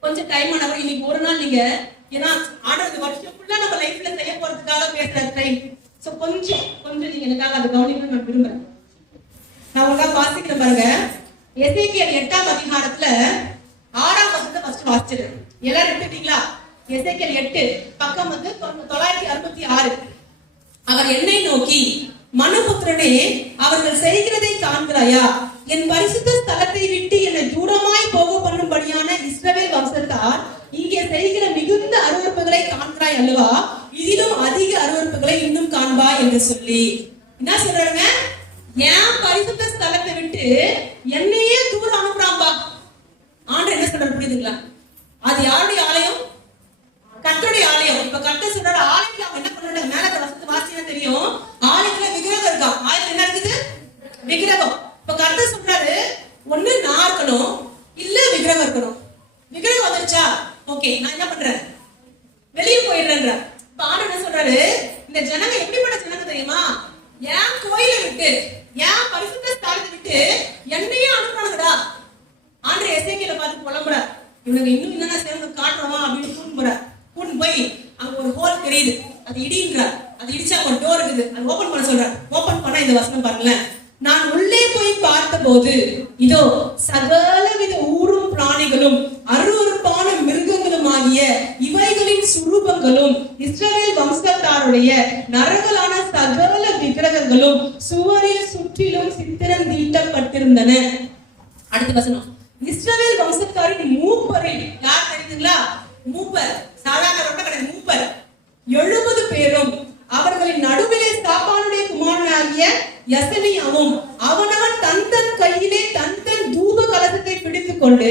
கொஞ்சம் டைம் ஆனவர். இன்னைக்கு ஒரு நாள் நீங்க, ஏன்னா ஆண்டவர் வருஷம் ஃபுல்லா நம்ம லைஃப்ல செய்ய போறதுக்காக பேசுற டைம். சோ கொஞ்சம் நீங்க எனக்காக அதை கவனிக்கணும்னு நான் விரும்புறேன். நான் உங்களுக்கு வாசிக்கிறேன் பாருங்க. எசேக்கியேல் 8ஆம் அதிகாரத்துல 6ஆம் வசனத்தை ஃபர்ஸ்ட் வாசிச்சிருக்கேன். எல்லாரும் எடுத்துட்டீங்களா? எசேக்கியேல் 8 பக்கம் 966. அவர் என்னை நோக்கி, மனுபுத்திரனே அவர்கள் செய்கிறதை காண்கிறாயா? என் பரிசுத்த ஸ்தலத்தை விட்டு என்னை தூரமாய் போக பண்ணும்படியான இஸ்ரவேல் வம்சத்தார் இங்கே செய்கிற மிகுந்த அருவருப்புகளை காண்கிறாய் அல்லவா? இதிலும் அதிக அருவருப்புகளை இன்னும் காண்பா என்று சொல்லி என்ன சொல்றாங்க? என் பரிசுத்த ஸ்தலத்தை விட்டு என்னையே தூரம் அனுப்புறாம்பா. ஆண்டவர் என்ன சொல்றாரு புரியுதுங்களா? அது யாருடைய ஆலயம்? கர்த்தருடைய ஆலயம். இப்ப கர்த்தர் சொல்றாரு ஆலயத்துல அவங்க என்ன பண்றாங்க? மேல வசனத்தை வாசிச்சா தெரியும், ஓகே நான் என்ன பண்றேன், வெளியே போயிடுறேன்ற. ஆண்டவர் என்ன சொல்றாரு, இந்த ஜனங்க எப்படிப்பட்ட ஜனங்க தெரியுமா, ஏன் கோயிலை விட்டு ஏன் பரிசுத்த ஸ்தலத்தை விட்டு என்னையே அனுப்புறாங்கடா. ஆண்டவர் எசேக்கியேலை பார்த்து புலம்புற, இவனுக்கு இன்னும் என்னென்ன சேர்ந்து காட்டுறோம் அப்படின்னு கூட்டு போய் அங்க ஒரு ஹோல் தெரியுது, அது இடின்றார். அது இடிச்சா ஒரு டோர் இருக்குது, அது ஓபன் பண்ண சொல்றார். ஓபன் பண்ணா இந்த வசனம் பாருங்களேன், நான் உள்ளே போய் பார்த்தபோது இதோ சகலவித ஊரும் பிராணிகளும் அருவருப்பான மிருகங்களும் ஆகிய இவைகளின் சுரூபங்களும் இஸ்ரவேல் வம்சத்தாருடைய நரகலான சகல விக்கிரகங்களும் சுவரில் சுற்றிலும் சித்திரம் தீட்டப்பட்டிருந்தன. அடுத்த வசனம், இஸ்ரவேல் வம்சத்தாரின் மூப்பரில் யார் தெரியுதுங்களா, மூப்பர், சாதாரண கிடையாது, மூப்பர் 70 பேரும் அவர்களின் நடுவிலே சாப்பானுடைய குமாரனாகிய யசனியாவும் அவனவன் தன் கையிலே தன் தூப கலசத்தை பிடித்துக் கொண்டு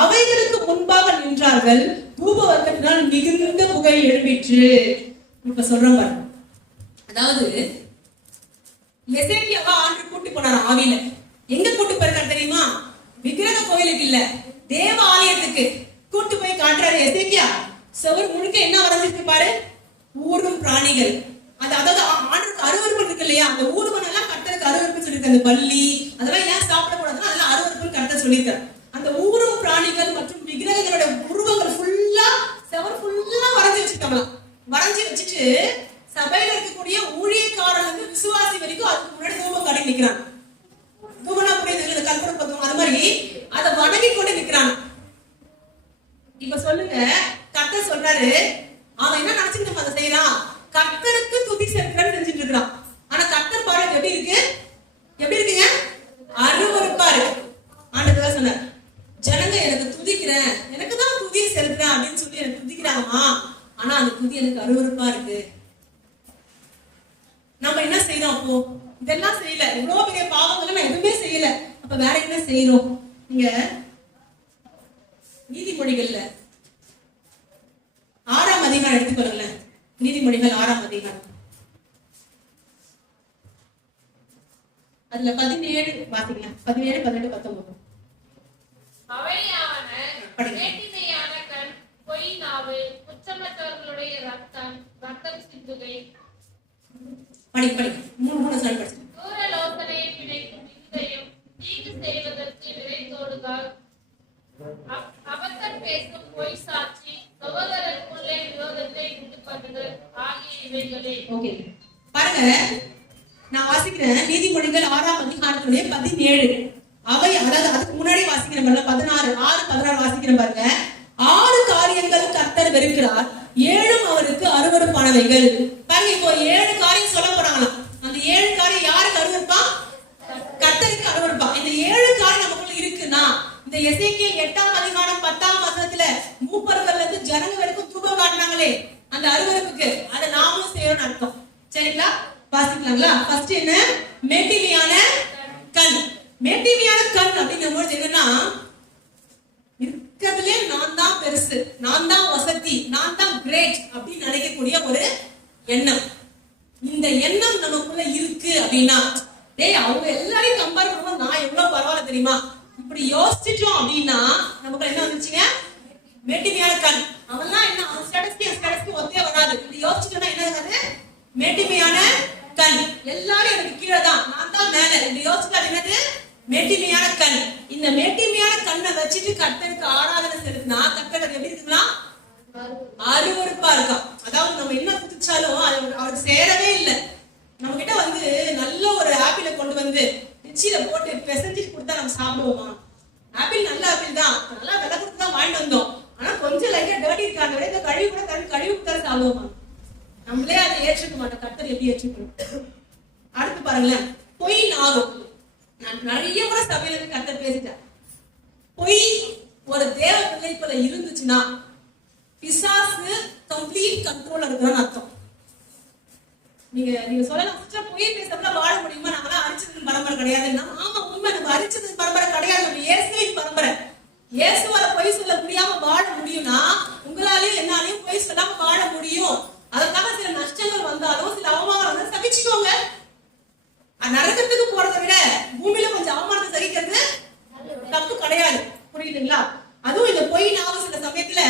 அவைகளுக்கு முன்பாக நின்றார்கள். தூப வர்க்கத்தினால் மிகுந்த புகை எழும்பிற்று. இப்ப சொல்றேன் பாருங்க, அதாவது எசேக்கியாவை ஆண்டு கூட்டி போனார் ஆவியில. எங்க கூட்டு போயிருக்காரு தெரியுமா, விக்கிரக கோயிலுக்கு இல்ல, தேவ ஆலயத்துக்கு கூட்டு போய் காட்டுறாரு. எசேக்கியா சுவர் முழுக்க என்ன வரைஞ்சிருக்கு பாரு, ஊரும் பிராணிகள். அதாவது ஆண்டுக்கு அருவருப்பு இருக்கு இல்லையா, அந்த ஊர்வன் எல்லாம் கர்த்தருக்கு அருவருப்பு சொல்லியிருக்காரு. அந்த பள்ளி அதெல்லாம் ஏன் சாப்பிடக்கூடாதுன்னா அதெல்லாம் அருவருப்புன்னு கர்த்தர் சொல்லியிருக்காரு. அந்த ஊரும் பிராணிகள் மற்றும் விக்கிரகங்களோட உருவங்கள் ஃபுல்லா செவர் ஃபுல்லா வரைஞ்சி வச்சுட்டாங்களாம். வரைஞ்சி வச்சுட்டு சபையில இருக்கக்கூடிய ஊழியக்காரர்களுக்கு விசுவாசி வரைக்கும் அதுக்கு முன்னாடி தூபம் காட்டி நிக்கிறாங்க. தூபனா புரியுது, கற்பனை பார்த்தோம், அது மாதிரி அதை வணங்கி கொண்டு நிக்கிறாங்க. இப்ப சொல்லுங்க, கர்த்தர் சொல்றாரு, அவன் என்ன நினைச்சுட்டு நம்ம அதை செய்யறான், கர்த்தருக்கு துதி செலுத்துறான்னு செஞ்சுட்டு இருக்கிறான். ஆனா கர்த்தர் பாருங்க எப்படி இருக்கு, எப்படி இருக்குங்க, அருவருப்பா இருக்கு. ஆண்டவர் சொன்னார், ஜனங்க எனக்கு துதிக்கிறேன், எனக்கு தான் துதி செலுத்துறேன் அப்படின்னு சொல்லி எனக்கு துதிக்கிறாங்கம்மா, ஆனா அந்த துதி எனக்கு அருவருப்பா இருக்கு. நம்ம என்ன செய்யறோம் அப்போ, இதெல்லாம் செய்யல, இவ்வளவு பெரிய பாவங்களை நான் எதுவுமே செய்யல, அப்ப வேற என்ன செய்யறோம். நீங்க நீதிமொழிகள்ல 6ஆம் அதிகாரம் எடுத்துக்கொள்ளுங்களேன். நீதிமொழிகள் 6ஆம் அதிகாரம், அதுல 17 வாசிக்கலாம். 17, 18, 19. அவையான மேட்டிமையான கண், பொய் நாவு, குற்றமற்றவர்களுடைய ரத்தம் சிந்துகை. படி 3 சால் படிச்சு. தூரலோசனையை பிணைக்கும் இருதயம், தீங்கு செய்வதற்கு விரைந்தோடுகால், அபத்தம் பேசும் பொய் சாட்சி, சகோதரருக்குள்ளே விரோதத்தை உண்டு பண்ணுதல் ஆகிய இவைகளே. ஓகே பாருங்க, நான் வாசிக்கிறேன். நீதிமொழிகள் 6ஆம் அதிகாரத்துடைய 17. அவை அதாவது அதுக்கு முன்னாடி வாசிக்கிறேன் பாருங்க, 16 வாசிக்கிறேன் பாருங்க. 6 காரியங்கள் கர்த்தர் வெறுக்கிறார், 7 அவருக்கு அருவருப்பானவைகள். பாருங்க, இப்போ 7 காரியம் சொல்ல போறாங்களாம். அந்த 7 காரியம் யாருக்கு அருவருப்பா, கர்த்தருக்கு அருவருப்பா. இந்த 7 காரியம் நமக்குள்ள இருக்குன்னா, இந்த எசேக்கியேல் 8ஆம் அதிகாரம் 10ஆம் வசனத்துல மூப்பர்கள் இருந்து ஜனங்க வரைக்கும் தூபம் காட்டினாங்களே அந்த அருவருப்புக்கு, அதை நாமும் செய்யணும்னு அர்த்தம். சரிங்களா, வாசிக்கலாங்களா? ஃபர்ஸ்ட் என்ன, மேட்டிமையான கண். மேட்டிமையான கண் அப்படிங்கும்போது என்னன்னா, இருக்கிறதுலே நான் தான் பெருசு, நான் தான் வசதி, நான் தான் கிரேட் அப்படின்னு நினைக்கக்கூடிய ஒரு எண்ணம். இந்த எண்ணம் நமக்குள்ள இருக்கு அப்படின்னா, டேய் அவங்க எல்லாரையும் கம்பேர் பண்ணும்போது நான் எவ்வளவு பரவாயில்ல தெரியுமா, இப்படி யோசிச்சிட்டோம் அப்படின்னா நமக்கு என்ன வந்துச்சுங்க, மேட்டிமையான கண். அவன்லாம் என்ன, அவன் ஸ்டேட்டஸ்க்கு ஒத்தே வராது. இப்படி யோசிச்சிட்டோம்னா என்னது, மேட்டிமையான கண். எல்லாரும் எனக்கு கீழே தான், நான் தான் மேல. இப்படி யோசிச்சா என்னது, மேட்டிமையான கண். இந்த மேட்டிமையான கண்ணை வச்சுட்டு கர்த்தருக்கு ஆராதனை செலுத்தினா கர்த்தர் எப்படி இருக்குங்களா, அருவருப்பா இருக்கான். அதாவது நம்ம என்ன புதிச்சாலும் அது அவருக்கு சேரவே இல்லை. நம்ம கிட்ட வந்து நல்ல ஒரு ஆப்பிளை கொண்டு வந்து மிக்சியில போட்டு பிசைஞ்சிட்டு கொடுத்தா நம்ம சாப்பிடுவோமா? ஆப்பிள் நல்ல ஆப்பிள் தான், நல்லா விலை கொடுத்து தான் வாங்கிட்டு வந்தோம், ஆனா கொஞ்சம் லைட்டா டர்ட்டி இருக்காங்க, இந்த கழுவி கூட கழுவி கொடுத்தா சாப்பிடுவோமா? நம்மளே அதை ஏற்றுக்க மாட்டோம், கர்த்தர் எப்படி ஏற்றுக்கணும்? அடுத்து பாருங்களேன், பொய் நாவு. நான் நிறைய கூட சபையில இருந்து கர்த்தர் பேசிட்டேன். பொய் ஒரு தேவ பிள்ளை போல இருந்துச்சுன்னா பிசாசு கம்ப்ளீட் கண்ட்ரோல் இருக்குன்னு அர்த்தம். நீங்க சொல்லலாம், பொய் பேசுறதுல வாழ முடியுமா, நாங்களாம் அரிச்சது பரம்பரை கிடையாது. ஆமா உண்மை, நம்ம அரிச்சது பரம்பரை கிடையாது, நம்ம இயேசுவின் பரம்பரை. இயேசுவால பொய் சொல்ல முடியாம வாழ முடியும்னா உங்களாலையும் என்னாலையும் பொய் சொல்லாம வாழ முடியும். அதற்காக சில நஷ்டங்கள் வந்தாலும் சில அவமானம் வந்தாலும் சகிச்சுக்கோங்க. நரகத்துக்கு போறதை விட பூமியில கொஞ்சம் அவமானத்தை சகிக்கிறது தப்பு கிடையாது. புரியுதுங்களா? அதுவும் இந்த பொய் நாவு சில சமயத்துல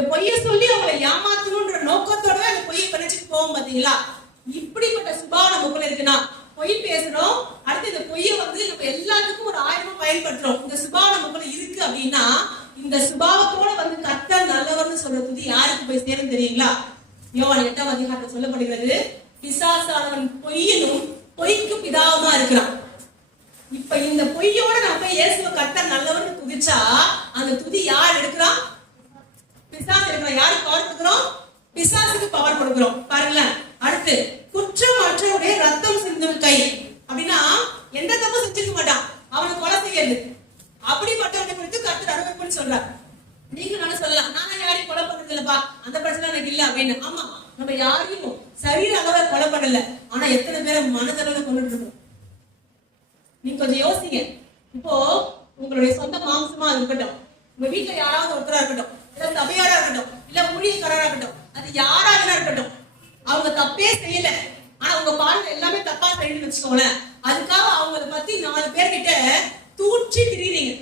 இந்த பொய்யை சொல்லி அவங்களை ஏமாத்தணும்ன்ற நோக்கத்தோட அந்த பொய்யை பிணைச்சிட்டு போவோம் பாத்தீங்களா? இப்படிப்பட்ட சுபாவம் நமக்குள்ள இருக்குன்னா பொய் பேசுறோம், அடுத்து இந்த பொய்யை வந்து நம்ம எல்லாத்துக்கும் ஒரு ஆயிரமா பயன்படுத்துறோம். இந்த சுபாவம் நமக்குள்ள இருக்கு அப்படின்னா இந்த சுபாவத்தோட வந்து கர்த்தர் நல்லவர்னு சொல்ற துதி யாருக்கு போய் சேரும் தெரியுங்களா? யோவான் 8ஆம் அதிகாரத்தில் சொல்லப்படுகிறது, பிசாசானவன் பொய்யனும் பொய்க்கு பிதாவுமா இருக்கிறான். இப்ப இந்த பொய்யோட நம்ம இயேசுவை கர்த்தர் நல்லவர்னு துதிச்சா அந்த துதி யார் எடுக்கிறான்? பிசாசு எடுக்கிறோம். யாருக்கு பவர் கொடுக்கிறோம்? பிசாசுக்கு பவர் கொடுக்கிறோம். பாருங்களேன். அடுத்து குற்றமற்றவருடைய ரத்தம் சிந்தும் கை அப்படின்னா எந்த தப்பு செஞ்சிருக்க மாட்டான், அவனை கொலை செய்யறது. அப்படிப்பட்டவனை குறித்து கர்த்தர் அருமைப்புன்னு சொல்றார். நீங்க நானும் சொல்லலாம், நான் யாரையும் கொலை பண்றது இல்லப்பா, அந்த பிரச்சனை எனக்கு இல்ல அப்படின்னு. ஆமா, நம்ம யாரையும் சரீர அளவை கொலை பண்ணல, ஆனா எத்தனை பேரை மனதளவுல கொண்டுட்டு இருக்கோம். நீங்க கொஞ்சம் யோசிங்க. இப்போ உங்களுடைய சொந்த மாம்சமா இருக்கட்டும், உங்க வீட்டுல யாராவது ஒருத்தரா இருக்கட்டும், இல்ல சபையாரா இருக்கட்டும், இல்ல ஊழியக்காரரா இருக்கட்டும், அது யாராக இருக்கட்டும், அவங்க தப்பே செய்யல, ஆனா உங்க பார்வை எல்லாமே தப்பா செய்யணும்னு வச்சுக்கோங்களேன். அதுக்காக அவங்கள பத்தி 4 பேர்கிட்ட தூற்றி திரியுறீங்க,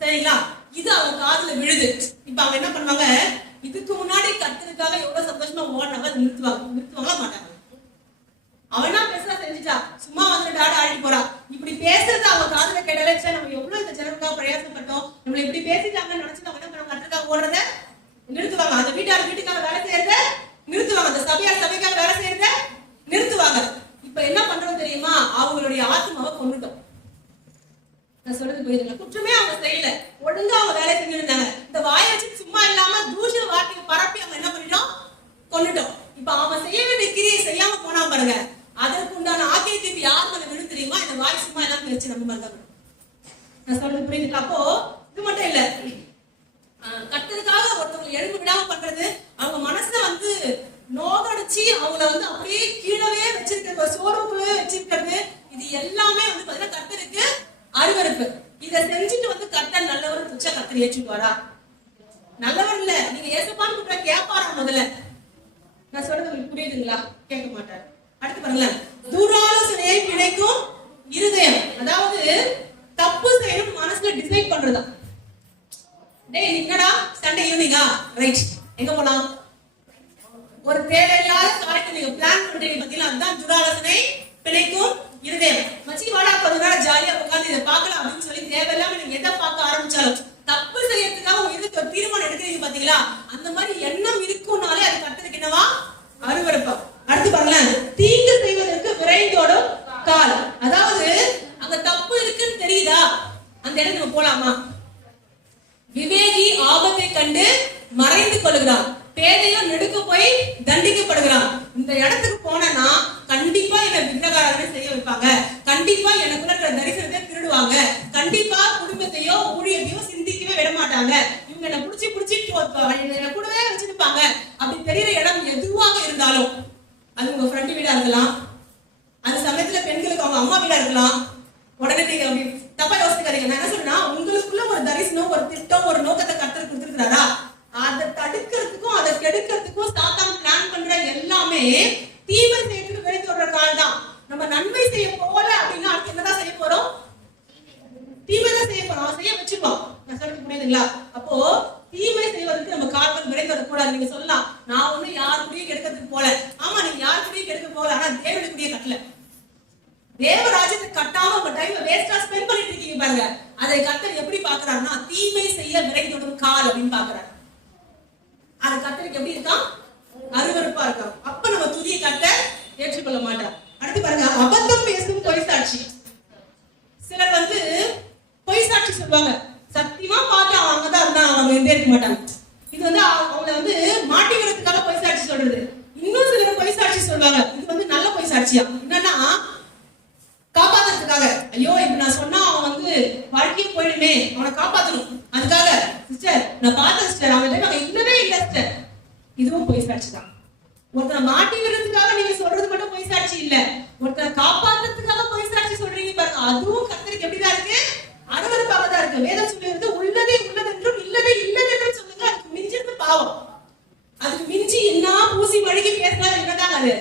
சரிங்களா? இது அவங்க காதுல விழுது. இப்ப அவங்க என்ன பண்ணுவாங்க, இதுக்கு முன்னாடி கர்த்தருக்காக எவ்வளவு சந்தோஷமா ஓடினாங்க, அதை நிறுத்துவாங்களா மாட்டாங்க. அவனா பேசுறா செஞ்சுட்டா, சும்மா வந்து டாட ஆடிட்டு போறா. இப்படி பேசுறது அவங்க காதுல கேட்டாலே நம்ம எவ்வளவு இந்த ஜனங்களுக்காக பிரயாசப்பட்டோம், நம்மள இப்படி பேசிட்டாங்கன்னு நினைச்சு நம்ம என்ன பண்ணுவோம், கர்த்தருக்காக ஓடுறத நிறுத்துவாங்க. அந்த வீட்டுக்காக வேலை செய்யறத நிறுத்துவாங்க, அந்த சபைக்காக வேலை செய்யறத நிறுத்துவாங்க. இப்ப என்ன பண்றோம் தெரியுமா? அவங்களுடைய ஆத்மாவை கொண்டுட்டோம். நான் சொல்றது புரியுதுங்களா? குற்றமே அவங்க செய்யல, ஒழுங்கா அவங்க வேலை செஞ்சிருந்தாங்க. இந்த வாயை வச்சு சும்மா இல்லாம தூஷண வார்த்தையை பரப்பி அவங்க என்ன பண்ணிட்டோம், கொண்டுட்டோம். இப்ப அவன் செய்ய வேண்டிய கிரியை செய்யாம போனா பாருங்க, அதற்கு உண்டான ஆக்கிய தீர்ப்பு யார் மேல விழுந்து தெரியுமா? இந்த வாய் சும்மா எல்லாம் வச்சு நம்ம மேல. நான் சொல்றது புரியுதுங்களா? அப்போ இது மட்டும் இல்ல, கர்த்தருக்காக ஒருத்தவங்க எழுந்து விடாம பண்றது, அவங்க மனசுல வந்து நோகடிச்சு அவங்கள வந்து அப்படியே கீழவே வச்சிருக்கிறது, சோர்வுக்குள்ளே வச்சிருக்கிறது, இது எல்லாமே வந்து பாத்தீங்கன்னா கர்த்தருக்கு அருவருப்பு. இதை செஞ்சுட்டு வந்து கர்த்தர் நல்லவர் துச்சா கர்த்தர் ஏற்றுக்குவாரா? நல்லவர் இல்ல. நீங்க ஏசப்பான்னு கூப்பிட்டா கேட்பாரா? முதல்ல நான் சொல்றது உங்களுக்கு புரியுதுங்களா? கேட்க மாட்டாரு. அடுத்து பாருங்களேன், துராலோசனையை பிணைக்கும் இருதயம், அதாவது தப்பு செய்யணும் மனசுல டிசைட் பண்றதா. டேய் என்னடா சண்டே ஈவினிங்கா, ரைட் எங்க போலாம், ஒரு தேவையில்லாத காரியத்தை நீங்க பிளான் பண்றீங்க பாத்தீங்களா, அதுதான் துராலோசனை பிணைக்கும் இருதயம். மச்சி வாடா கொஞ்ச நேரம் ஜாலியா உட்காந்து இதை பார்க்கலாம் அப்படின்னு சொல்லி தேவையில்லாம நீங்க எதை பார்க்க ஆரம்பிச்சாலும் தப்பு செய்யறதுக்காக ஒரு இதுக்கு தீர்மானம் எடுக்கிறீங்க பாத்தீங்களா, அந்த மாதிரி எண்ணம் இருக்கும்னாலே அது கர்த்தருக்கு என்னவா? அருவருப்பா. அடுத்து பாருங்களேன், தீங்கு செய்வதற்கு விரைந்தோடும் கால், அதாவது அங்க தப்பு இருக்குன்னு தெரியுதா, அந்த இடத்துக்கு போலாமா? விவேகி ஆபத்தை கண்டு மறைந்து கொள்கிறான், பேதையோ நெடுக்க போய் தண்டிக்கப்படுகிறான். இந்த இடத்துக்கு போனா கண்டிப்பா என்ன விக்கிரகாரனை செய்ய வைப்பாங்க, கண்டிப்பா எனக்குள்ள இருக்கிற தரிசனத்தை திருடுவாங்க, கண்டிப்பா குடும்பத்தையோ ஊழியத்தையோ சிந்திக்கவே விட மாட்டாங்க, இவங்க என்ன புடிச்சு என்ன கூடவே வச்சிருப்பாங்க. அப்படி தெரியுற இடம் எதுவாக இருந்தாலும், அது உங்க ஃப்ரெண்ட் வீடா இருக்கலாம், அந்த சமயத்துல பெண்களுக்கு அவங்க அம்மா வீடா இருக்கலாம், உடனே நீங்க அப்படி தப்பா யோசிக்காதீங்க. நான் என்ன சொல்றேன்னா, உங்களுக்குள்ள ஒரு தரிசனம், ஒரு திட்டம், ஒரு நோக்கத்தை கர்த்தர் கொடுத்திருக்கிறாரா, அதை தடுக்கிறதுக்கும் அதை கெடுக்கிறதுக்கும் சாத்தான் பிளான் பண்ற எல்லாமே தீமை செய்யறதுக்கு விரைந்தோடுற கால் தான். நம்ம நன்மை செய்ய போல அப்படின்னா அடுத்து என்னதான் செய்ய போறோம்? தீமை தான் செய்ய போறோம், அவன் செய்ய வச்சிருவான். நான் சொல்றது புரியுதுங்களா? அப்போ தீமை செய்வதற்கு நம்ம கால்கள் விரைந்து கூடாது. நீங்க சொல்லலாம், நான் ஒண்ணு யாருக்குடியும் கெடுக்கிறதுக்கு போல. ஆமா, நீங்க யாருக்குடியும் கெடுக்க போல, ஆனா தேவனுக்குடிய கட்டல. தேவராஜ்யத்தை கட்டாம உங்க டைம் வேஸ்டா ஸ்பெண்ட் பண்ணிட்டு இருக்கீங்க பாருங்க. அதை கர்த்தர் எப்படி பாக்குறாருன்னா, தீமை செய்ய விரைந்தோடும் கால் அப்படின்னு பாக்குறாரு. அது கர்த்தருக்கு எப்படி இருக்கான்? அருவருப்பா இருக்கான். அப்ப நம்ம துதியை கட்ட ஏற்றுக்கொள்ள மாட்டார். அடுத்து பாருங்க, அபத்தம் பேசும் பொய் சாட்சி. சிலர் வந்து பொய் சாட்சி சொல்லுவாங்க, சத்தியமா பார்த்தா அவங்கதான் இருந்தா அவங்க இருக்க மாட்டாங்க. இது வந்து அவங்கள வந்து மாட்டிக்கிறதுக்காக பொய் சாட்சி சொல்றது. இன்னும் சிலர் பொய் சாட்சி சொல்லுவாங்க, இது வந்து நல்ல பொய் சாட்சியா, என்னன்னா காப்பாத்துறதுக்காக. ஐயோ இப்ப நான் சொன்னா அவன் வந்து வாழ்க்கையை போயிடுமே, அவனை காப்பாத்தணும், அதுக்காக சிஸ்டர் நான் பார்த்தேன் சிஸ்டர், அவன்கிட்ட நாங்க இல்லவே இல்லை சிஸ்டர். இதுவும் பொய் சாட்சி தான். ஒருத்தரை மாட்டி விடுறதுக்காக நீங்க சொல்றது மட்டும் பொய் சாட்சி இல்ல, ஒருத்தரை காப்பாத்துறதுக்காக பொய் சாட்சி சொல்றீங்க பாருங்க, அதுவும் கர்த்தருக்கு எப்படிதான் இருக்கு? அருவருப்பாக தான் இருக்கு. வேதம் சொல்லுறது, உள்ளதே உள்ளதென்றும் இல்லவே இல்லதென்றும் சொல்லுங்க, அதுக்கு மிஞ்சிறது பாவம். அதுக்கு மிஞ்சி என்ன பூசி மழுகி பேசினா என்னதான் அது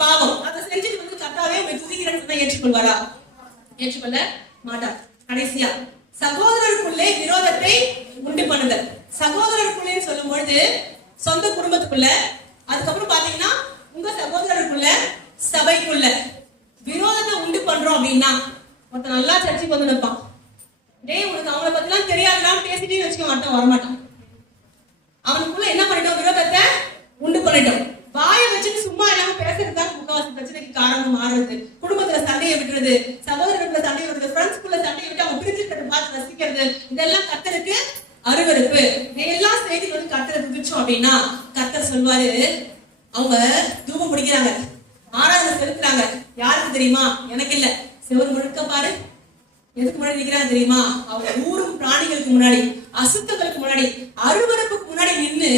பாவம். அதை செஞ்சுட்டு வந்து கர்த்தாவே உங்களை துதிக்கிறேன்னு சொன்னா ஏற்றுக்கொள்வாரா? ஏற்றுக்கொள்ள மாட்டார். கடைசியா சகோதரருக்குள்ளே விரோதத்தை உண்டு பண்ணுதல். சகோதரருக்குள்ளே சொல்லும் பொழுது சொந்த குடும்பத்துக்குள்ள, அதுக்கப்புறம் பாத்தீங்கன்னா உங்க சகோதரருக்குள்ள, சபைக்குள்ள விரோதத்தை உண்டு பண்றோம் அப்படின்னா, ஒருத்தன் நல்லா சர்ச்சைக்கு வந்து நிற்பான். டேய் உனக்கு அவங்கள பத்திலாம் தெரியாதுலாம் பேசிட்டே வச்சுக்க மாட்டான், வரமாட்டான். அவனுக்குள்ள என்ன பண்ணிட்டோம்? விரோதத்தை உண்டு பண்ணிட்டோம். வாயை வச்சுட்டு சும்மா இல்லாம பேசுறதுதான் முக்காவாசி பிரச்சனைக்கு காரணம் மாறுறது. குடும்பத்துல சண்டையை விட்டுறது, சகோதரர்களை சண்டையை விடுறது, ஃப்ரெண்ட்ஸ்குள்ள சண்டையை விட்டு அவங்க பிரிஞ்சுக்கிறது பார்த்து ரசிக்கிறது, இதெல்லாம் கர்த்தருக்கு அருவருப்பு. எல்லாம் செய்தி வந்து கர்த்தரை துதிச்சோம் அப்படின்னா கர்த்தர் சொல்வாரு, அவங்க தூபம் முடிக்கிறாங்க, ஆராதனை செலுத்துறாங்க. யாருக்கு தெரியுமா? எனக்கு இல்ல, சிவர் முழுக்க பாரு. எதுக்கு முன்னாடி நிக்கிறாங்க தெரியுமா? அவங்க ஊரும் பிராணிகளுக்கு முன்னாடி, அசுத்தங்களுக்கு முன்னாடி, அருவருப்புக்கு முன்னாடி நின்னு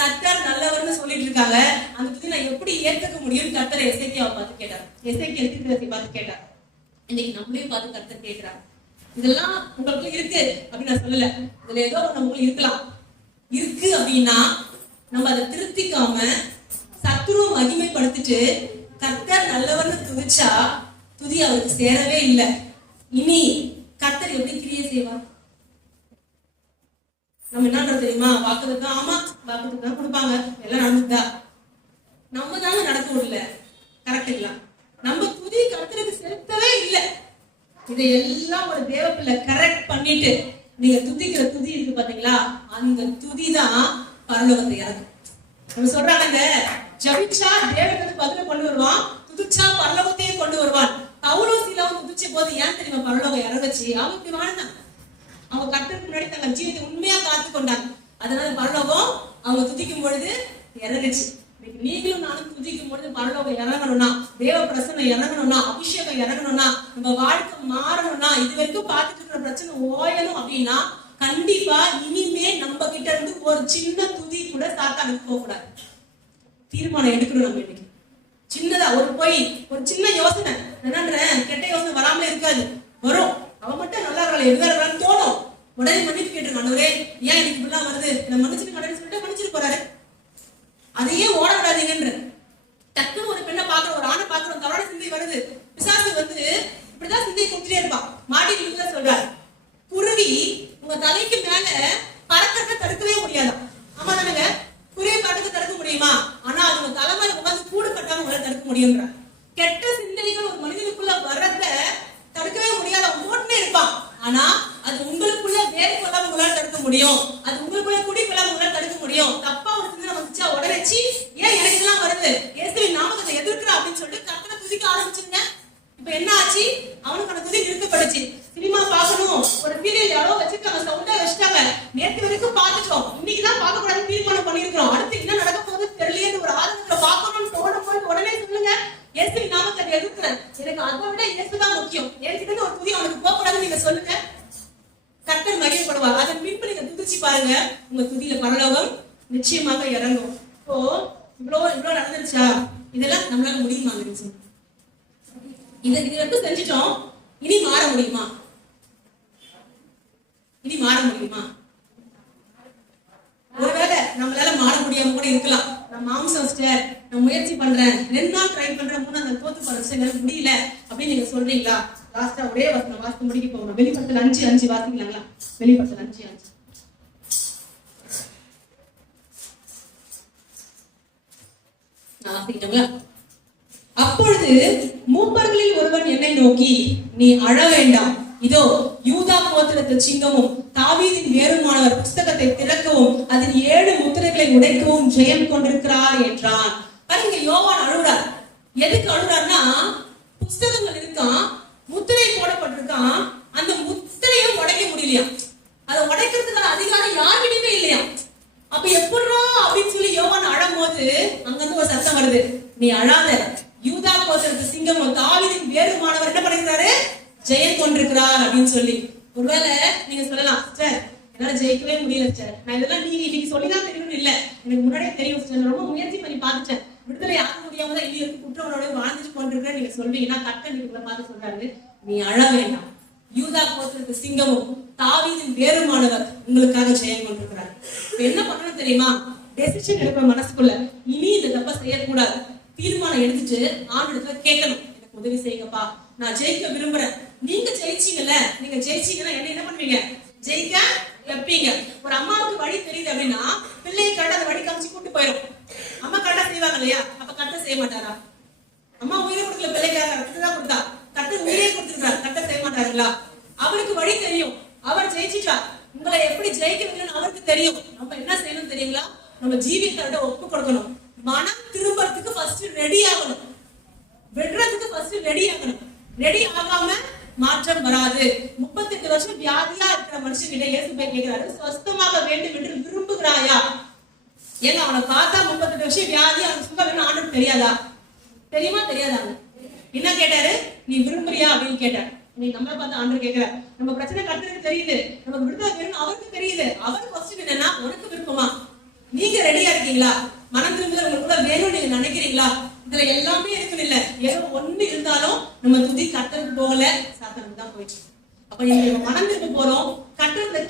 கர்த்தர் நல்லவர்னு சொல்லிட்டு இருக்காங்க. அந்த துதி நான் எப்படி ஏத்துக்க முடியும்? கர்த்தர் எசேக்கியாவை பார்த்து கேட்டார், எசேக்கியா தீர்க்கதரிசியை பார்த்து கேட்டார். இன்னைக்கு நம்மளையும் பார்த்து கர்த்தர் கேட்கிறார். இதெல்லாம் உங்களுக்கு இருக்கு அப்படின்னு நான் சொல்லல, இதுல ஏதோ நமக்கு இருக்கலாம். இருக்கு அப்படின்னா நம்ம அதை திருத்திக்காம சத்துருவை மகிமைப்படுத்திட்டு கர்த்தர் நல்லவர்னு துதிச்சா துதி அவருக்கு சேரவே இல்லை. இனி கர்த்தர் எப்படி கிரியை செய்வார்? நம்ம என்ன தெரியுமா? வாக்குறது, ஆமா வாக்குறது தான் கொடுப்பாங்க, எல்லாம் நடந்துதா? நம்ம தாங்க நடக்க விடல. கரெக்டுங்களா? நம்ம துதி கர்த்தருக்கு செலுத்தவே இல்லை. இதை எல்லாம் ஒரு தேவ பிள்ளை கரெக்ட் பண்ணிட்டு நீங்க துதிக்கிற துதி இருக்கு பாத்தீங்களா, அந்த துதி தான் பரலோகத்தை இறக்கும். நம்ம சொல்றாங்க, ஜபிச்சா தேவனுக்கு பதில கொண்டு வருவான், துதிச்சா பரலோகத்தையும் கொண்டு வருவான். பவுலும் சீலாவும் துதிச்ச போது ஏன் தெரியுமா பரலோகம் இறங்குச்சு? அவங்க இப்படி வாழ்ந்தாங்க. அவங்க கர்த்தருக்கு முன்னாடி தங்கள் ஜீவித்தை உண்மையா காத்து கொண்டாங்க. அதனால பரலோகம் அவங்க துதிக்கும் பொழுது இறங்குச்சு. நீங்களும் நானும் துதிக்கும் பொழுது பரலோகம் இறங்கணும்னா, தேவ பிரசன்னம் இறங்கணும்னா, அபிஷேகம் இறங்கணும்னா, நம்ம வாழ்க்கை மாறணும்னா, இது வரைக்கும் பார்த்துட்டு இருக்கிற பிரச்சனை ஓயணும் அப்படின்னா கண்டிப்பா இனிமே நம்ம கிட்ட இருந்து ஒரு சின்ன துதி கூட சாத்தானுக்கு போக கூடாது. தீர்மானம் எடுக்கணும். நம்ம இன்னைக்கு சின்னதா ஒரு சின்ன யோசனை, என்னன்ற கெட்ட யோசனை வராமலே இருக்காது, வரும். அவன் மட்டும் நல்லா இருக்கல, எதுவா இருக்கலாம்னு தோணும். உடனே மன்னிப்பு கேட்டுருங்க, ஆண்டவரே ஏன் எனக்கு இப்படிலாம் வருது, என்ன மன்னிச்சுட்டு கடன்னு சொல்லிட்டு மன்னிச்சுட்டு போறாரு. அதையே ஓட விடாதீங்கன்ற. டக்குன்னு ஒரு பெண்ணை பாக்குறோம், ஒரு ஆணை பாக்குறோம், தவறான சிந்தை வருது. பிசாசு வந்து இப்படிதான் சிந்தையை கொடுத்துட்டே இருப்பான். மாட்டிட்டு சொல்றாரு, குருவி உங்க தலைக்கு மேல பறக்கிறத தடுக்கவே முடியாதான். ஆமா தானங்க? குருவி பறக்க தடுக்க முடியுமா? ஆனா அது உங்க தலைமையில உட்காந்து கூடு கட்டாம உங்களால தடுக்க முடியும்ன்ற. கெட்ட சிந்தனைகள் ஒரு மனிதனுக்குள்ள வர்றத தடுக்கவே முடியாத, ஓட்டுனே இருப்பான். ஆனா அது உங்களுக்குள்ள வேறு கொள்ளாம உங்களால தடுக்க முடியும், அது உங்களுக்குள்ள குடி கொள்ளாம உங்களால தடுக்க முடியும். தப்பா ஒரு சிந்தனை வந்துச்சா உடனே ஏன் எனக்கு இதெல்லாம் வருது, இயேசுவின் நாமத்தை எதிர்க்கிற அப்படின்னு சொல்லிட்டு கர்த்தரை துதிக்க ஆரம்பிச்சுங்க. இப்ப என்ன ஆச்சு? அவனுக்கான துதி நிறுத்தப்படுச்சு. சினிமா பார்க்கணும், ஒரு சீரியல் யாரோ வச்சிருக்காங்க, சவுண்டா வச்சுட்டாங்க, நேற்று வரைக்கும் பார்த்துட்டோம், இன்னைக்குதான் பார்க்க கூடாதுன்னு தீர்மானம் பண்ணிருக்கிறோம், அடுத்து என்ன நடக்க போகுது தெரியல, ஒரு ஆதரத்துல பார்க்கணும்னு தோணும் போது உடனே சொல்லுங்க, இயேசுவின் நாமத்தை எதிர்க்கிறேன், எனக்கு அதை விட இயேசுதான் முக்கியம், என்கிட்ட ஒரு துதி அவனுக்கு போக கூடாதுன்னு நீங்க சொல்லுங்க. கர்த்தர் மகிழ்ப்படுவார். அதன் பின்பு நீங்க துதிச்சு பாருங்க, உங்க துதியில பரலோகம் நிச்சயமாக இறங்கும். இப்போ இவ்வளவு நடந்துருச்சா? இதெல்லாம் நம்மளால முடியுமா? இதற்கு செஞ்சிட்டோம், இனி மாற முடியுமா? இனி மாற முடியுமா? ஒருவேளை நம்மளால மாற முடியாம கூட இருக்கலாம். நான் மாம்சம் சிஸ்டர், நான் முயற்சி பண்றேன், 2 நாள் ட்ரை பண்றேன், 3 நாள் தோத்து போறேன், முடியல அப்படின்னு நீங்க சொல்றீங்களா? லாஸ்டா ஒரே வசனம் வாசித்து முடிக்க போகணும். வெளிப்படுத்தல் 5:5 வாசிக்கலாங்களா? வெளிப்படுத்தல் 5:5 நான் வாசிக்கிட்டோங்களா? அப்பொழுது மூப்பர்களில் ஒருவன் என்னை நோக்கி, நீ அழ வேண்டாம், இதோ யூதா கோத்திரத்து சிங்கமும் தாவீதின் வேறுமானவர் புஸ்தகத்தை திறக்கவும் அதன் 7 முத்திரைகளை உடைக்கவும் ஜெயம் கொண்டிருக்கிறார் என்றான். பாருங்க, யோவான் அழுறார். எதுக்கு அழுறார்னா, புஸ்தகங்கள் இருக்கான், முத்திரை போடப்பட்டிருக்கான், அந்த முத்திரையை உடைக்க முடியலையா, அதை உடைக்கிறதுக்கான அதிகாரம் யாருக்கிட்டயுமே இல்லையா. அப்ப எப்படிரோ அப்படின்னு சொல்லி யோவான் அழும் போது அங்கிருந்து ஒரு சத்தம் வருது, நீ அழாத, யூதா கோத்திரத்து சிங்கமும் தாவீதின் வேறுமானவர் என்ன பண்ணிருக்காரு, ஜெயம் கொண்டிருக்கிறார் அப்படின்னு சொல்லி. ஒருவேளை நீங்க சொல்லலாம், சார் என்னால ஜெயிக்கவே முடியல சார், நான் இதெல்லாம் நீங்க இன்னைக்கு சொல்லிதான் தெரியணும் இல்ல, எனக்கு முன்னாடியே தெரியும் சார், ரொம்ப முயற்சி பண்ணி பார்த்துட்டேன், விடுதலை ஆக முடியாம தான் இன்னும் குற்றவனோட வாழ்ந்துட்டு கொண்டிருக்கிறேன் நீங்க சொல்றீங்கன்னா கர்த்தர் நீங்க பார்த்து சொல்றாரு, நீ அழ வேண்டாம், யூதா கோத்திரத்து சிங்கமும் தாவீதின் வேறுமானவர் உங்களுக்காக ஜெயம் கொண்டிருக்கிறார். இப்ப என்ன பண்ணணும் தெரியுமா? டெசிஷன் எடுக்கிற மனசுக்குள்ள, இனி இந்த தப்ப செய்யக்கூடாது, தீர்மானம் எடுத்துட்டு ஆண்டவரிடத்துல கேட்கணும், எனக்கு உதவி செய்யுங்கப்பா, நான் ஜெயிக்க விரும்புறேன், நீங்க ஜெயிச்சீங்கல்ல, நீங்க ஜெயிச்சீங்கன்னா என்ன பண்ணுவீங்க? ஜெயிக்க வைப்பீங்க. ஒரு அம்மாவுக்கு வழி தெரியுது அப்படின்னா பிள்ளையை கரெக்டா அந்த வழி காமிச்சு கூட்டு போயிடும். அம்மா கரெக்டா செய்வாங்க இல்லையா? அப்ப கரெக்டா செய்ய மாட்டாரா? அம்மா உயிரை கொடுக்கல, பிள்ளைக்காக கரெக்டா கொடுத்தா, கரெக்டா உயிரே கொடுத்துருக்காரு, கரெக்டா செய்ய மாட்டாருங்களா? அவருக்கு வழி தெரியும், அவர் ஜெயிச்சிட்டா. உங்களை எப்படி ஜெயிக்க வைக்கணும்னு அவருக்கு தெரியும். நம்ம என்ன செய்யணும் தெரியுங்களா? நம்ம ஜீவியத்தோட ஒப்பு கொடுக்கணும். மனம் திரும்பறதுக்கு ஃபர்ஸ்ட் ரெடி ஆகணும். வெடுறதுக்கு ஃபர்ஸ்ட் ரெடி ஆகணும். ரெடி ஆகாம மாற்றம் வராது. 38 வருஷம் வியாதியா இருக்கிற மனுஷங்கிட்ட இயேசு போய் கேட்கிறாரு, சுஸ்தமாக வேண்டும் என்று விரும்புகிறாயா? ஏங்க அவனை பார்த்தா 38 வருஷம் வியாதியா அவன் சுத்தம் வேணும் ஆண்டவருக்கு தெரியாதா? தெரியுமா? தெரியாதாங்க. என்ன கேட்டாரு? நீ விரும்புறியா அப்படின்னு கேட்டார். நீ நம்மளை பார்த்து ஆண்டவர் கேட்கிற, நம்ம பிரச்சனை கர்த்தருக்கு தெரியுது, நமக்கு விடுதலை வேணும் அவருக்கு தெரியுது. அவர் கொஸ்டின் என்னன்னா, உனக்கு விருப்பமா? நீங்க ரெடியா இருக்கீங்களா? மனம் திரும்புதல் உங்களுக்குள்ள வேணும் நீங்க நினைக்கிறீங்களா? இதுல எல்லாமே இருக்குன்னு இல்ல, ஏதோ ஒண்ணு இருந்தாலும் நம்ம துதி கர்த்தருக்கு போகல, சாத்தானுக்கு தான் போயிடுச்சு. அப்ப நீங்க மனம் திரும்ப போறோம், கர்த்தருக்கு